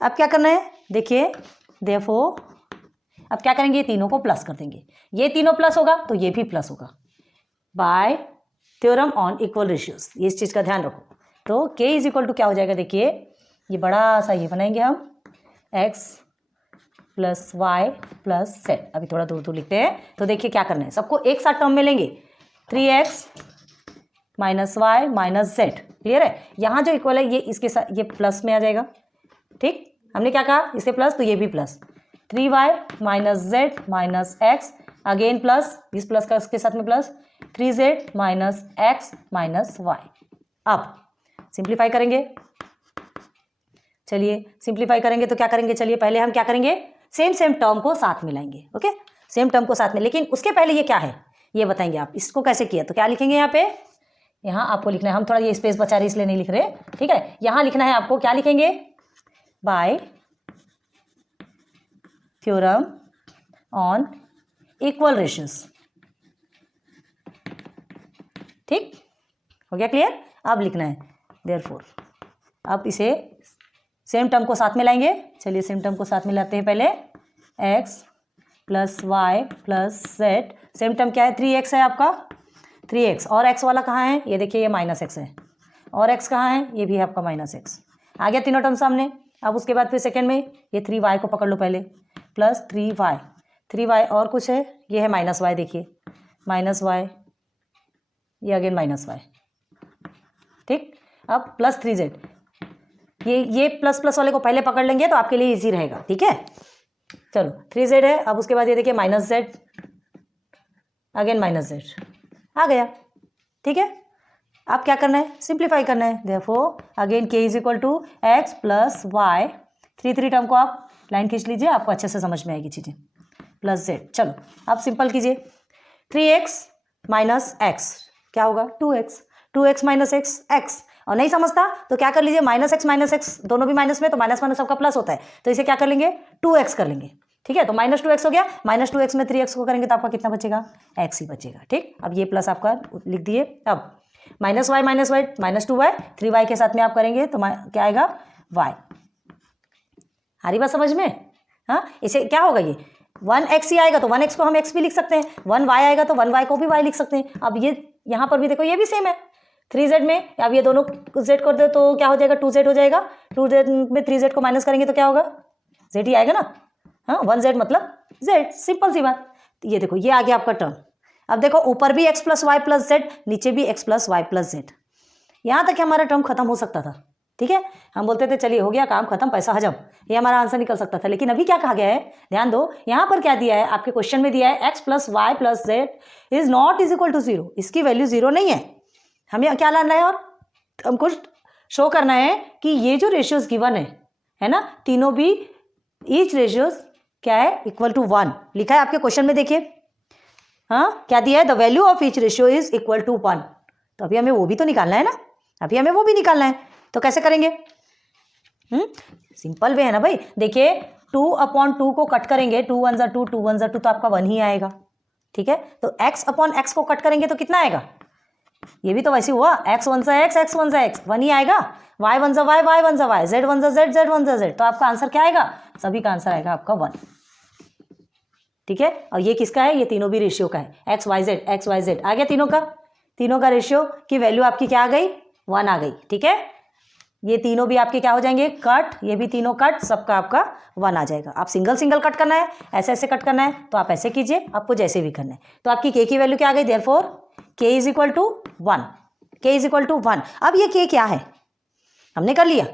अब क्या करना है, देखिए देयरफॉर अब क्या करेंगे, तीनों को प्लस कर देंगे। ये तीनों प्लस होगा तो ये भी प्लस होगा, bye theorem on equal ratios. ये इस चीज़ का ध्यान रखो। तो k इज इक्वल टू क्या हो जाएगा, देखिए ये बड़ा सा ये बनाएंगे हम, x plus y plus z. अभी थोड़ा दूर दूर लिखते हैं। तो देखिए क्या करना है, सबको एक साथ टर्म में लेंगे, 3x minus Y minus z. Clear है, यहाँ जो इक्वल है ये इसके साथ ये प्लस में आ जाएगा, ठीक। हमने क्या कहा, इससे प्लस तो ये भी plus, 3y minus Z minus x, again plus, इस प्लस का इसके साथ में plus, 3z minus x minus y. अब सिंप्लीफाई करेंगे, चलिए सिंप्लीफाई करेंगे तो क्या करेंगे, चलिए पहले हम क्या करेंगे, सेम टर्म को साथ में लाएंगे। ओके, सेम टर्म को साथ में, लेकिन उसके पहले ये क्या है ये बताएंगे आप, इसको कैसे किया। तो क्या लिखेंगे यहाँ पे, यहाँ आपको लिखना है, हम थोड़ा ये स्पेस बचा रहे इसलिए नहीं लिख रहे, ठीक है। यहाँ लिखना है आपको, क्या लिखेंगे, bye theorem on equal ratios. ठीक हो गया, क्लियर। अब लिखना है देयरफॉर, अब इसे सेम टर्म को साथ में लाएंगे। चलिए सेम टर्म को साथ में लाते हैं। पहले x plus y plus z, same term क्या है, 3x है आपका, 3x, और x वाला कहाँ है, ये देखिए ये माइनस x है, और x कहाँ है, ये भी है आपका माइनस x। आ गया तीनों टर्म सामने। अब उसके बाद फिर सेकेंड में ये 3y को पकड़ लो पहले, प्लस 3y और कुछ है, ये है माइनस y, देखिए माइनस y, ये अगेन माइनस y, ठीक। अब प्लस 3z, ये प्लस प्लस वाले को पहले पकड़ लेंगे तो आपके लिए इजी रहेगा, ठीक है। चलो 3z है, अब उसके बाद ये देखिए minus z, again minus z आ गया, ठीक है। अब क्या करना है, सिंप्लीफाई करना है, therefore again k is equal to x plus y, 3 term को आप लाइन खींच लीजिए, आपको अच्छे से समझ में आएगी चीज़ें, प्लस z। चलो अब सिंपल कीजिए, 3x माइनस एक्स क्या होगा, 2x माइनस x, और नहीं समझता तो क्या कर लीजिए, माइनस x दोनों भी माइनस में, तो माइनस माइनस सबका प्लस होता है, तो इसे क्या कर लेंगे, 2x कर लेंगे, ठीक है। तो माइनस 2x हो गया, माइनस 2x में 3x को करेंगे तो आपका कितना बचेगा, x ही बचेगा, ठीक। अब ये प्लस आपका लिख दिए। अब minus y minus 2y, 3y के साथ में आप करेंगे तो क्या आएगा, y। आ रही बात समझ में, हाँ। इसे क्या होगा, ये 1x ही आएगा तो 1x को हम x भी लिख सकते हैं, 1y आएगा तो 1y को भी y लिख सकते हैं। अब ये यहाँ पर भी देखो, ये भी सेम है, 3z में अब ये दोनों z कर दो तो क्या हो जाएगा, 2z हो जाएगा, 2z में 3z को माइनस करेंगे तो क्या होगा, z ही आएगा ना, हाँ 1z मतलब z, सिंपल सी बात। ये देखो ये आ गया आपका टर्म। अब देखो ऊपर भी x plus y plus z, नीचे भी x plus y plus z, यहाँ तक हमारा टर्म खत्म हो सकता था, ठीक है। हम बोलते थे चलिए हो गया काम खत्म, पैसा हजम, ये हमारा आंसर निकल सकता था। लेकिन अभी क्या कहा गया है, ध्यान दो, यहाँ पर क्या दिया है, आपके क्वेश्चन में दिया है x plus y plus Z is not is equal to 0, इसकी वैल्यू 0 नहीं है। हमें क्या लाना है, और हमको शो करना है कि ये जो रेशियोज गिवन है ना, तीनों भी ईच रेशियोज क्या है, इक्वल टू 1 लिखा है आपके क्वेश्चन में, देखिए हाँ क्या दिया है, the value of each ratio is equal to 1। तो अभी हमें वो भी तो निकालना है ना, अभी हमें वो भी निकालना है, तो कैसे करेंगे, सिंपल वे है ना भाई। देखिए 2/2 को कट करेंगे, 2 1 2 2 1 2 तो आपका 1 ही आएगा, ठीक है। तो x/x को कट करेंगे तो कितना आएगा, ये भी तो वैसे हुआ, x 1 x 1 ही आएगा, y 1 y y 1 y, z 1 z z 1 z, तो आपका आंसर क्या आएगा, सभी का आंसर आएगा आपका 1, ठीक है। और ये किसका है, ये तीनों भी रेशियो का है, x y z आ गया, तीनों का रेशियो की वैल्यू आपकी क्या आ गई, 1 आ गई, ठीक है। ये तीनों भी आपके क्या हो जाएंगे, कट, ये भी तीनों कट, सबका आपका 1 आ जाएगा। आप सिंगल कट करना है, ऐसे कट करना है तो आप ऐसे कीजिए, आपको जैसे भी करना है। तो आपकी k की वैल्यू क्या आ गई, therefore k is equal to 1, k is equal to 1। अब ये k क्या है, हमने कर लिया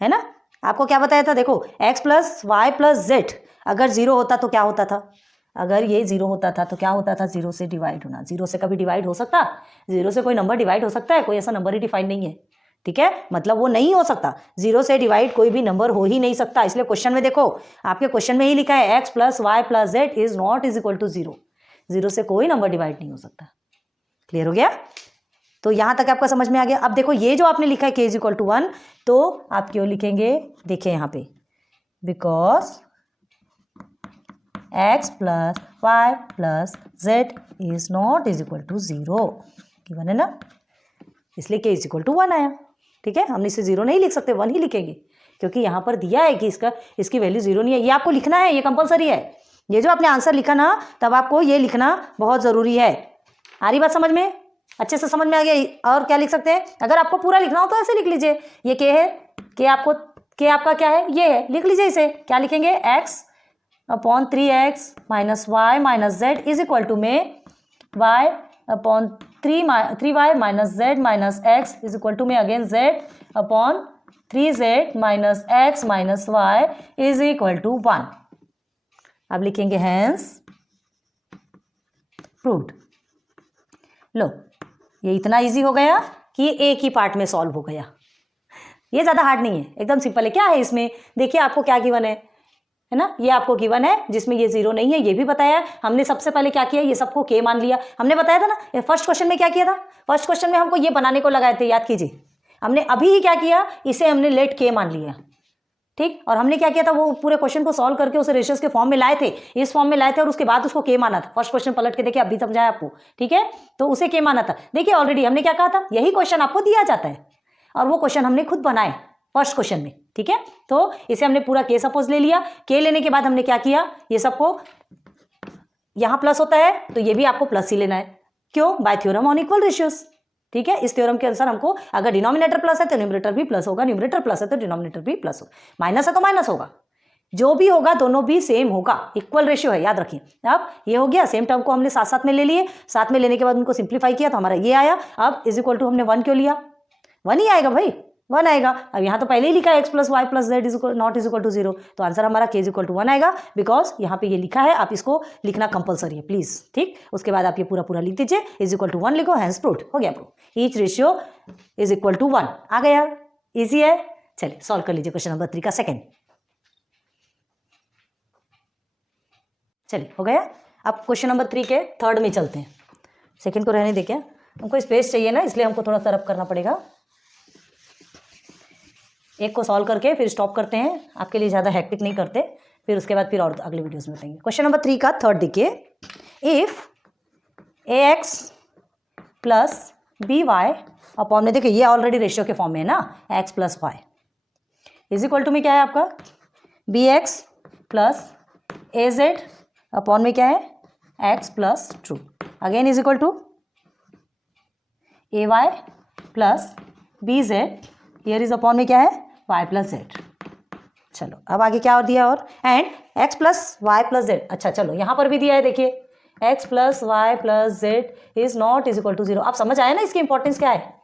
है ना, आपको क्या बताया था, देखो x plus y plus z अगर 0 होता तो क्या होता था, अगर ये 0 होता था तो क्या होता था, 0 से डिवाइड होना। 0 से कभी डिवाइड हो सकता, 0 से कोई नंबर डिवाइड हो सकता है, कोई ऐसा नंबर ही डिफाइन नहीं है, ठीक है, मतलब वो नहीं हो सकता, 0 से डिवाइड कोई भी नंबर हो ही नहीं सकता। इसलिए क्वेश्चन में देखो, आपके क्वेश्चन में ही लिखा है x plus y plus Z is not is equal to 0, 0 से कोई नंबर डिवाइड नहीं हो सकता। क्लियर हो गया, तो यहाँ तक आपका समझ में आ गया। अब देखो ये जो आपने लिखा है k इज इक्वल टू 1, तो आप क्यों लिखेंगे, देखिए यहाँ पे, because x plus y plus Z is not is equal to 0, given है ना, इसलिए k इज इक्वल टू 1 आया, ठीक है। हम इसे 0 नहीं लिख सकते, 1 ही लिखेंगे, क्योंकि यहाँ पर दिया है कि इसकी वैल्यू 0 नहीं है, ये आपको लिखना है, ये कंपलसरी है। ये जो आपने आंसर लिखा ना, तब आपको ये लिखना बहुत ज़रूरी है। आ रही बात समझ में, अच्छे से समझ में आ गया। और क्या लिख सकते हैं, अगर आपको पूरा लिखना हो तो ऐसे लिख लीजिए, ये k है, k आपका क्या है, ये है, लिख लीजिए इसे, क्या लिखेंगे, x/3x minus Y minus Z is equal to में y/3y minus Z minus x is equal to में again z/3z minus x minus Y is equal to 1। अब लिखेंगे हैंस प्रूव्ड। लो ये इतना इजी हो गया कि एक ही पार्ट में सॉल्व हो गया, ये ज़्यादा हार्ड नहीं है, एकदम सिंपल है। क्या है इसमें, देखिए आपको क्या गिवन है ना, ये आपको गिवन है जिसमें ये 0 नहीं है, ये भी बताया है हमने। सबसे पहले क्या किया, ये सबको k मान लिया, हमने बताया था ना। फर्स्ट क्वेश्चन में क्या किया था, फर्स्ट क्वेश्चन में हमको ये बनाने को लगाए थे, याद कीजिए। हमने अभी ही क्या किया, इसे हमने लेट k मान लिया, ठीक। और हमने क्या किया था, वो पूरे क्वेश्चन को सॉल्व करके उसे रेशियोज के फॉर्म में लाए थे, इस फॉर्म में लाए थे, और उसके बाद उसको k माना था। फर्स्ट क्वेश्चन पलट के देखिए, अभी समझाया आपको, ठीक है। तो उसे k माना था। देखिए ऑलरेडी हमने क्या कहा था, यही क्वेश्चन आपको दिया जाता है, और वो क्वेश्चन हमने खुद बनाए फर्स्ट क्वेश्चन में, ठीक है। तो इसे हमने पूरा k सपोज ले लिया, k लेने के बाद हमने क्या किया, ये सबको यहाँ प्लस होता है तो ये भी आपको प्लस ही लेना है, क्यों, bye theorem on equal ratios, ठीक है, इस थ्योरम के अनुसार हमको अगर डिनोमिनेटर प्लस है तो न्यूमरेटर भी प्लस होगा, न्यूमरेटर प्लस है तो डिनोमिनेटर भी प्लस होगा, माइनस है तो माइनस होगा, जो भी होगा दोनों भी सेम होगा, इक्वल रेशियो है, याद रखिए। अब ये हो गया, सेम टर्म को हमने साथ साथ में ले लिए, साथ में लेने के बाद उनको सिंप्लीफाई किया तो हमारा ये आया। अब इज इक्वल टू हमने 1 क्यों लिया, 1 ही आएगा भाई, 1 आएगा। अब यहाँ तो पहले ही लिखा है x plus y plus z not is equal to 0, तो आंसर हमारा k इज इक्वल टू 1 आएगा, बिकॉज यहाँ पे ये लिखा है, आप इसको लिखना कंपलसरी है प्लीज, ठीक। उसके बाद आप ये पूरा पूरा लिख दीजिए, इज इक्वल टू 1 लिखो, हैंस प्रूव्ड, हो गया prove, each ratio is equal to 1 आ गया, इजी है। चलिए सॉल्व कर लीजिए क्वेश्चन नंबर 3 का सेकेंड। चलिए हो गया। अब क्वेश्चन नंबर 3 के थर्ड में चलते हैं, सेकंड को रहने दे, क्या हमको स्पेस चाहिए ना, इसलिए हमको थोड़ा सा रब करना पड़ेगा। एक को सॉल्व करके फिर स्टॉप करते हैं, आपके लिए ज़्यादा हेक्टिक नहीं करते, फिर उसके बाद फिर और अगले वीडियोस में बताएंगे। क्वेश्चन नंबर 3 का थर्ड देखिए, if ax plus b y upon में, देखिए ये ऑलरेडी रेशियो के फॉर्म में है ना, x plus y is equal to में क्या है आपका b x plus a z upon में क्या है x plus two, again is equal to a y plus b z, here is upon में क्या है y प्लस जेड। चलो अब आगे क्या और दिया, और and x plus y plus z, अच्छा चलो यहाँ पर भी दिया है, देखिए x plus y plus Z is not is equal to 0। आप समझ आए ना इसकी इंपॉर्टेंस क्या है,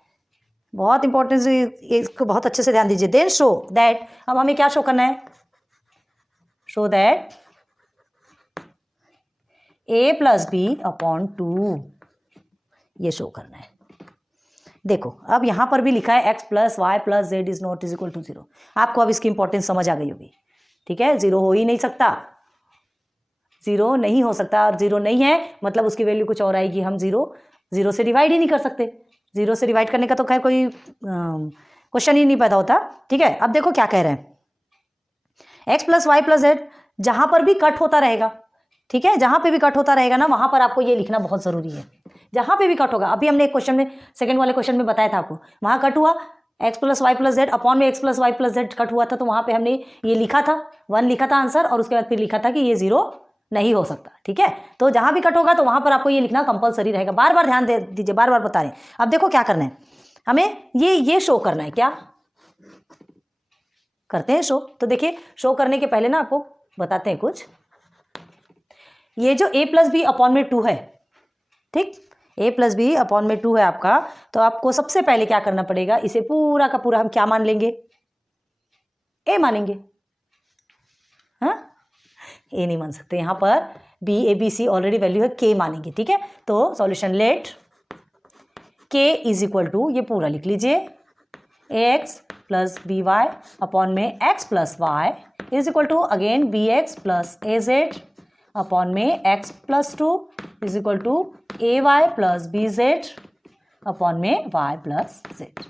बहुत इंपॉर्टेंस, इसको बहुत अच्छे से ध्यान दीजिए। देन शो दैट, अब हमें क्या शो करना है, show that a plus b upon 2, ये शो करना है। देखो अब यहाँ पर भी लिखा है x plus y plus Z is not is equal to 0, आपको अब इसकी इंपॉर्टेंस समझ आ गई होगी, ठीक है। 0 हो ही नहीं सकता, 0 नहीं हो सकता, और 0 नहीं है मतलब उसकी वैल्यू कुछ और आएगी, हम 0 से डिवाइड ही नहीं कर सकते, 0 से डिवाइड करने का तो खैर कोई क्वेश्चन ही नहीं पैदा होता, ठीक है। अब देखो क्या कह रहे हैं, x plus y plus z जहाँ पर भी कट होता रहेगा, ठीक है, जहाँ पे भी कट होता रहेगा ना वहाँ पर आपको ये लिखना बहुत ज़रूरी है, जहाँ पे भी कट होगा। अभी हमने एक क्वेश्चन में, सेकंड वाले क्वेश्चन में बताया था आपको, वहाँ कट हुआ x plus y plus Z upon में x plus y plus z cut हुआ था, तो वहाँ पे हमने ये लिखा था 1 लिखा था आंसर, और उसके बाद फिर लिखा था कि ये 0 नहीं हो सकता, ठीक है। तो जहाँ भी कट होगा तो वहाँ पर आपको ये लिखना कंपलसरी रहेगा, बार बार ध्यान दे दीजिए, बार बार बता रहे हैं। अब देखो क्या करना है, हमें ये शो करना है, क्या करते हैं शो, तो देखिए शो करने के पहले ना आपको बताते हैं कुछ, ये जो a प्लस बी अपॉन में 2 है, ठीक, a प्लस बी अपॉन में 2 है आपका, तो आपको सबसे पहले क्या करना पड़ेगा, इसे पूरा का पूरा हम क्या मान लेंगे, a मानेंगे, हाँ a नहीं मान सकते, यहाँ पर a b c already value है, k मानेंगे, ठीक है। तो solution let k is equal to, ये पूरा लिख लीजिए, ax plus b y upon में x plus y is equal to again b x plus a z upon में x plus 2 is equal to a y plus b z upon में y प्लस जेड।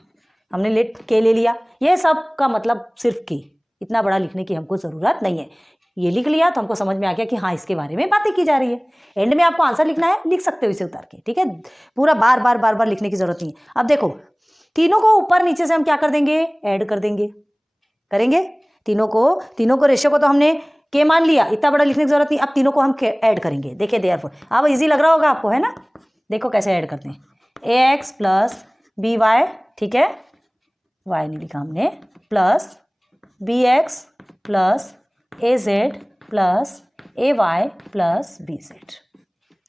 हमने लेट के ले लिया, ये सब का मतलब सिर्फ के, इतना बड़ा लिखने की हमको ज़रूरत नहीं है, ये लिख लिया तो हमको समझ में आ गया कि हाँ इसके बारे में बातें की जा रही है। एंड में आपको आंसर लिखना है, लिख सकते हो इसे उतार के, ठीक है, पूरा बार बार लिखने की जरूरत नहीं है। अब देखो तीनों को ऊपर नीचे से हम क्या कर देंगे, ऐड कर देंगे, करेंगे तीनों को रेशियो को तो हमने के मान लिया, इतना बड़ा लिखने की जरूरत नहीं, अब तीनों को हम ऐड करेंगे। देखिए देयरफॉर, अब इजी लग रहा होगा आपको, है ना, देखो कैसे ऐड करते हैं, ए एक्स प्लस बी वाई, ठीक है, वाई नहीं लिखा हमने, plus B x plus a Z plus A y plus b Z,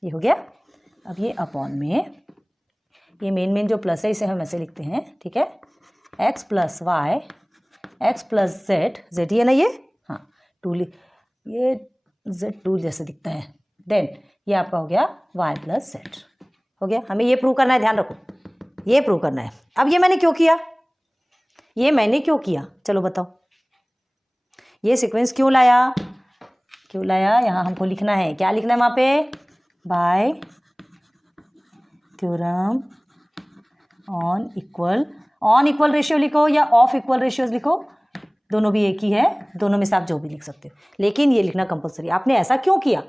ये हो गया। अब ये अपॉन में, ये मेन जो प्लस है इसे हम ऐसे लिखते हैं, ठीक है, x plus y x plus z, z ये ना ये, हाँ 2, ये z2 जैसे दिखता है, देन ये आपका हो गया y प्लस जेड, हो गया। हमें ये प्रूव करना है, ध्यान रखो ये प्रूव करना है। अब ये मैंने क्यों किया, चलो बताओ, ये सीक्वेंस क्यों लाया, यहाँ हमको लिखना है, क्या लिखना है वहाँ पे, bye theorem on equal ratio लिखो या ऑफ इक्वल रेशियोज लिखो, दोनों भी एक ही है, दोनों में से आप जो भी लिख सकते हो, लेकिन ये लिखना कंपलसरी। आपने ऐसा क्यों किया,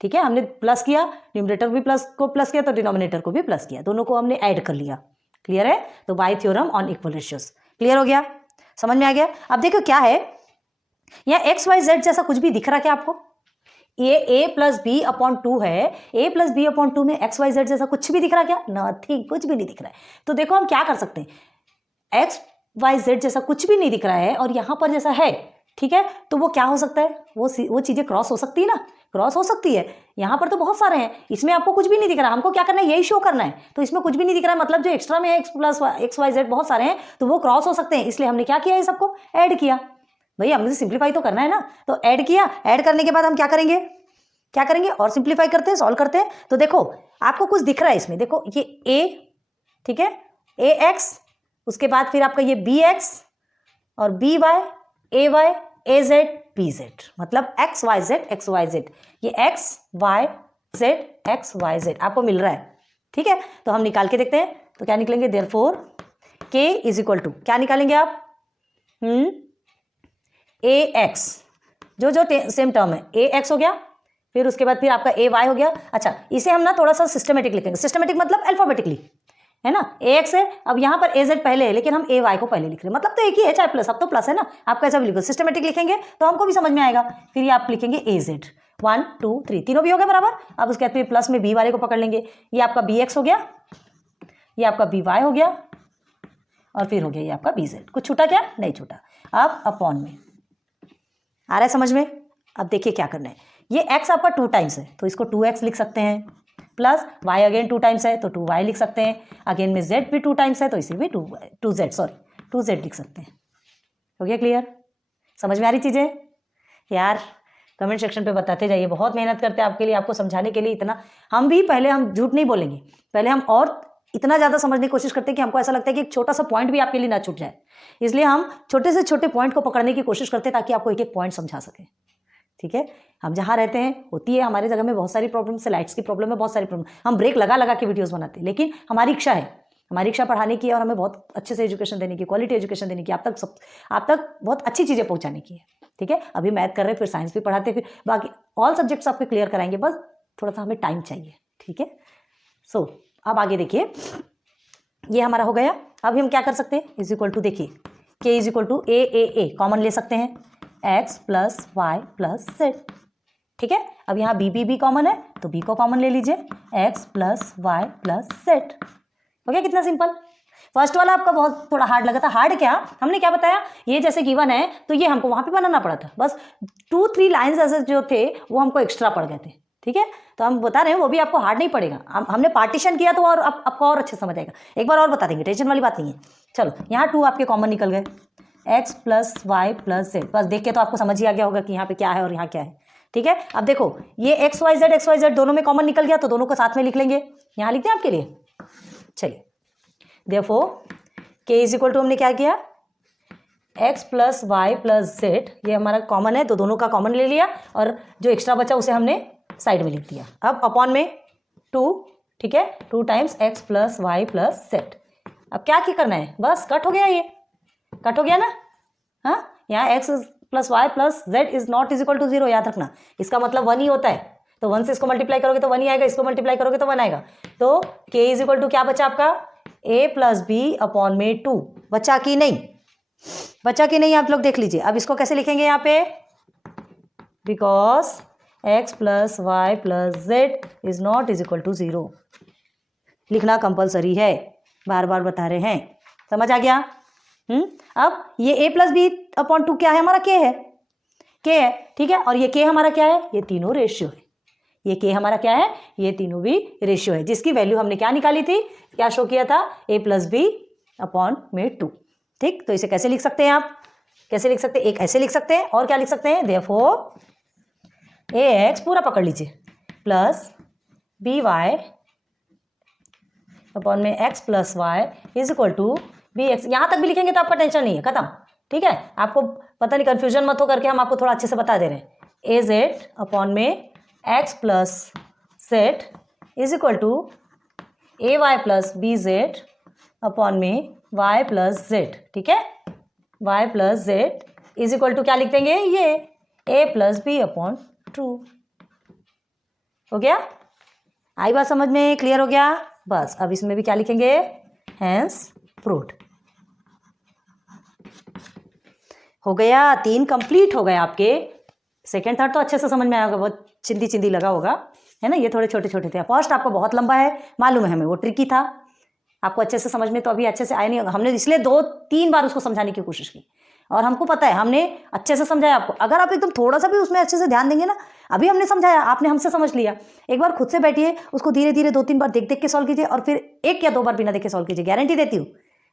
ठीक है, हमने प्लस किया, न्यूमरेटर भी प्लस किया तो डिनोमिनेटर को भी प्लस किया, दोनों को हमने ऐड कर लिया, क्लियर है। तो bye theorem on equal ratios, clear हो गया, समझ में आ गया। अब देखो क्या है, यहाँ एक्स वाई जेड जैसा कुछ भी दिख रहा क्या आपको, ये a प्लस बी अपॉन 2 है, a प्लस बी अपॉन 2 में एक्स वाई जेड जैसा कुछ भी दिख रहा है क्या? नथिंग, कुछ भी नहीं दिख रहा है। तो देखो हम क्या कर सकते हैं, एक्स वाई जेड जैसा कुछ भी नहीं दिख रहा है और यहाँ पर जैसा है, ठीक है, तो वो क्या हो सकता है, वो चीज़ें क्रॉस हो सकती है ना, क्रॉस हो सकती है। यहाँ पर तो बहुत सारे हैं, इसमें आपको कुछ भी नहीं दिख रहा, हमको क्या करना है, यही शो करना है। तो इसमें कुछ भी नहीं दिख रहा है, मतलब जो एक्स्ट्रा में x plus x y z बहुत सारे हैं, तो वो क्रॉस हो सकते हैं, इसलिए हमने क्या किया, ये सबको ऐड किया। भाई हमने सिंप्लीफाई तो करना है ना, तो ऐड किया। ऐड करने के बाद हम क्या करेंगे और सिंप्लीफाई करते हैं, सॉल्व करते हैं। तो देखो आपको कुछ दिख रहा है इसमें, देखो ये ए, ठीक है, ए एक्स, उसके बाद फिर आपका ये बी एक्स और b y, a y, a z, b z, मतलब एक्स वाई जेड, ये x y z x y z आपको मिल रहा है, ठीक है। तो हम निकाल के देखते हैं, तो क्या निकलेंगे, देयरफॉर के इज इक्वल टू, क्या निकालेंगे आप, ए एक्स, जो सेम टर्म है, ए एक्स हो गया, फिर उसके बाद फिर आपका ए वाई हो गया। अच्छा, इसे हम ना थोड़ा सा सिस्टमेटिक लिखेंगे, सिस्टमेटिक मतलब अल्फाबेटिकली, है ना, ए एक्स है, अब यहाँ पर ए जेड पहले है, लेकिन हम ए वाई को पहले लिख रहे हैं, मतलब तो एक ही है, चाहे प्लस, अब तो प्लस है ना, आप कैसा भी लिखो, सिस्टमेटिक लिखेंगे तो हमको भी समझ में आएगा। फिर ये आप लिखेंगे ए जेड, 1 2 3, तीनों भी हो गया बराबर। अब उसके बाद फिर प्लस में बी वाले को पकड़ लेंगे, ये आपका बी एक्स हो गया, ये आपका बी वाई हो गया, और फिर हो गया ये आपका बी जेड। कुछ छूटा क्या? नहीं छूटा। अब अपॉन में आ रहा है समझ में। अब देखिए क्या करना है, ये x आपका 2 टाइम्स है, तो इसको 2x लिख सकते हैं, प्लस y अगेन 2 टाइम्स है तो 2y लिख सकते हैं, अगेन में z भी 2 टाइम्स है तो इसे भी 2z लिख सकते हैं। हो गया क्लियर? समझ में आ रही चीज़ें? यार कमेंट सेक्शन पे बताते जाइए, बहुत मेहनत करते हैं आपके लिए, आपको समझाने के लिए इतना। हम भी पहले, हम झूठ नहीं बोलेंगे, पहले हम और इतना ज़्यादा समझने की कोशिश करते हैं कि हमको ऐसा लगता है कि एक छोटा सा पॉइंट भी आपके लिए ना छूट जाए, इसलिए हम छोटे से छोटे पॉइंट को पकड़ने की कोशिश करते हैं ताकि आपको एक एक पॉइंट समझा सकें, ठीक है। हम जहाँ रहते हैं, होती है हमारे जगह में बहुत सारी प्रॉब्लम, लाइट्स की प्रॉब्लम है, बहुत सारी प्रॉब्लम, हम ब्रेक लगा लगा के वीडियोस बनाते हैं, लेकिन हमारी इच्छा पढ़ाने की और हमें बहुत अच्छे से एजुकेशन देने की, क्वालिटी एजुकेशन देने की, आप तक बहुत अच्छी चीज़ें पहुँचाने की है, ठीक है। अभी मैथ कर रहे हैं, फिर साइंस भी पढ़ाते हैं, फिर बाकी ऑल सब्जेक्ट्स आपके क्लियर कराएंगे, बस थोड़ा सा हमें टाइम चाहिए, ठीक है। सो अब आगे देखिए, ये हमारा हो गया। अब हम क्या कर सकते हैं, इज इक्वल टू, देखिए k is equal to a common ले सकते हैं, x plus y plus z, ठीक है। अब यहाँ बी कॉमन है तो बी को कॉमन ले लीजिए, x plus y plus z. हो गया कितना सिंपल। फर्स्ट वाला आपका बहुत थोड़ा हार्ड लगा था। हार्ड क्या, हमने क्या बताया, ये जैसे गिवन है तो ये हमको वहाँ पे बनाना पड़ा था, बस 2-3 लाइन्स ऐसे जो थे वो हमको एक्स्ट्रा पड़ गए थे, ठीक है। तो हम बता रहे हैं वो भी आपको हार्ड नहीं पड़ेगा, हमने पार्टीशन किया तो और आपको और अच्छे समझ आएगा। एक बार और बता देंगे, टेंशन वाली बात नहीं है। चलो यहाँ 2 आपके कॉमन निकल गए, x plus y plus z, बस देख के तो आपको समझ ही आ गया होगा कि यहाँ पे क्या है और यहाँ क्या है, ठीक है। अब देखो ये एक्स वाई जेड दोनों में कॉमन निकल गया, तो दोनों को साथ में लिख लेंगे, यहाँ लिखते हैं आपके लिए। चलिए देयरफॉर के इज इक्वल टू, हमने क्या किया, x plus y plus z, ये हमारा कॉमन है तो दोनों का कॉमन ले लिया, और जो एक्स्ट्रा बचा उसे हमने साइड में लिख दिया। अब अपॉन में 2, ठीक है, 2 times x plus y plus z. अब क्या करना है, बस कट हो गया, ये कट हो गया ना। हाँ, यहाँ x plus y plus Z is not is equal to 0, याद रखना, इसका मतलब 1 ही होता है, तो 1 से इसको मल्टीप्लाई करोगे तो 1 ही आएगा, इसको मल्टीप्लाई करोगे तो 1 आएगा। तो के इज इक्वल टू क्या बचा आपका, a प्लस बी अपॉन में 2, बचा कि नहीं, बचा कि नहीं, आप लोग देख लीजिए। अब इसको कैसे लिखेंगे यहाँ पे, because x plus y plus Z is not is equal to 0, लिखना कंपलसरी है, बार बार बता रहे हैं, समझ आ गया। अब ये a प्लस बी अपॉन 2 क्या है, हमारा k है, ठीक है, और ये k हमारा क्या है, ये तीनों रेशियो है, ये k हमारा क्या है, ये तीनों भी रेशियो है, जिसकी वैल्यू हमने क्या निकाली थी, क्या शो किया था, a प्लस बी अपॉन में 2, ठीक। तो इसे कैसे लिख सकते हैं आप, कैसे लिख सकते हैं, एक ऐसे लिख सकते हैं, और क्या लिख सकते हैं, देयरफॉर ax पूरा पकड़ लीजिए प्लस by अपॉन में x plus y is equal to bx। यहाँ तक भी लिखेंगे तो आपका टेंशन नहीं है, खत्म, ठीक है। आपको पता नहीं, कन्फ्यूजन मत हो करके हम आपको थोड़ा अच्छे से बता दे रहे हैं। az अपॉन में x plus Z is equal to ay plus b z upon में y प्लस जेड, ठीक है। y plus Z is equal to क्या लिख देंगे, ये a प्लस बी अपॉन 2। हो गया, आई बात समझ में, क्लियर हो गया। बस अब इसमें भी क्या लिखेंगे, हैंस प्रूव्ड। हो गया, 3 कंप्लीट हो गए आपके। सेकेंड थर्ड तो अच्छे से समझ में आएगा, बहुत चिंदी चिंदी लगा होगा, है ना, ये थोड़े छोटे छोटे थे। फर्स्ट आपको बहुत लंबा है, मालूम है हमें, वो ट्रिकी था, आपको अच्छे से समझ में तो अभी अच्छे से आया नहीं होगा, हमने इसलिए 2-3 बार उसको समझाने की कोशिश की और हमको पता है हमने अच्छे से समझाया आपको। अगर आप एकदम थोड़ा सा भी उसमें अच्छे से ध्यान देंगे ना, अभी हमने समझाया, आपने हमसे समझ लिया, एक बार खुद से बैठिए, उसको धीरे धीरे 2-3 बार देख देख के सॉल्व कीजिए और फिर 1 या 2 बार बिना देखे सॉल्व कीजिए। गारंटी देती हूँ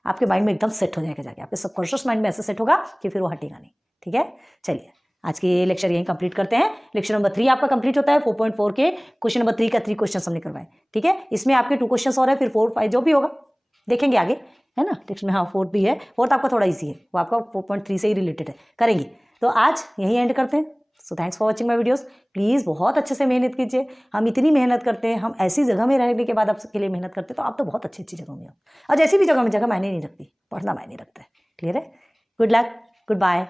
आपके माइंड में एकदम सेट हो जाएगा, जाके आपके सबकॉन्शियस माइंड में ऐसे सेट होगा कि फिर वो हटेगा नहीं। ठीक है, चलिए आज की ये लेक्चर यहीं कंप्लीट करते हैं। लेक्चर नंबर 3 आपका कंप्लीट होता है। 4.4 के क्वेश्चन नंबर 3 का 3 क्वेश्चन हमने करवाए। ठीक है, इसमें आपके 2 क्वेश्चन और है, फिर 4, 5 जो भी होगा देखेंगे आगे, है ना। टेक्स्ट में हाँ 4 भी है, 4 आपका थोड़ा इजी है, वो आपका 4.3 से ही रिलेटेड है, करेंगे। तो आज यहीं एंड करते हैं। So thanks for watching my videos. Please बहुत अच्छे से मेहनत कीजिए, हम इतनी मेहनत करते हैं, हम ऐसी जगह में रहने के बाद आपके लिए मेहनत करते हैं, तो आप तो बहुत अच्छी अच्छी जगह में हो, और जैसी भी जगह में जगह मायने नहीं रखती, पढ़ना मायने रखता है। क्लियर है? Good luck, good bye.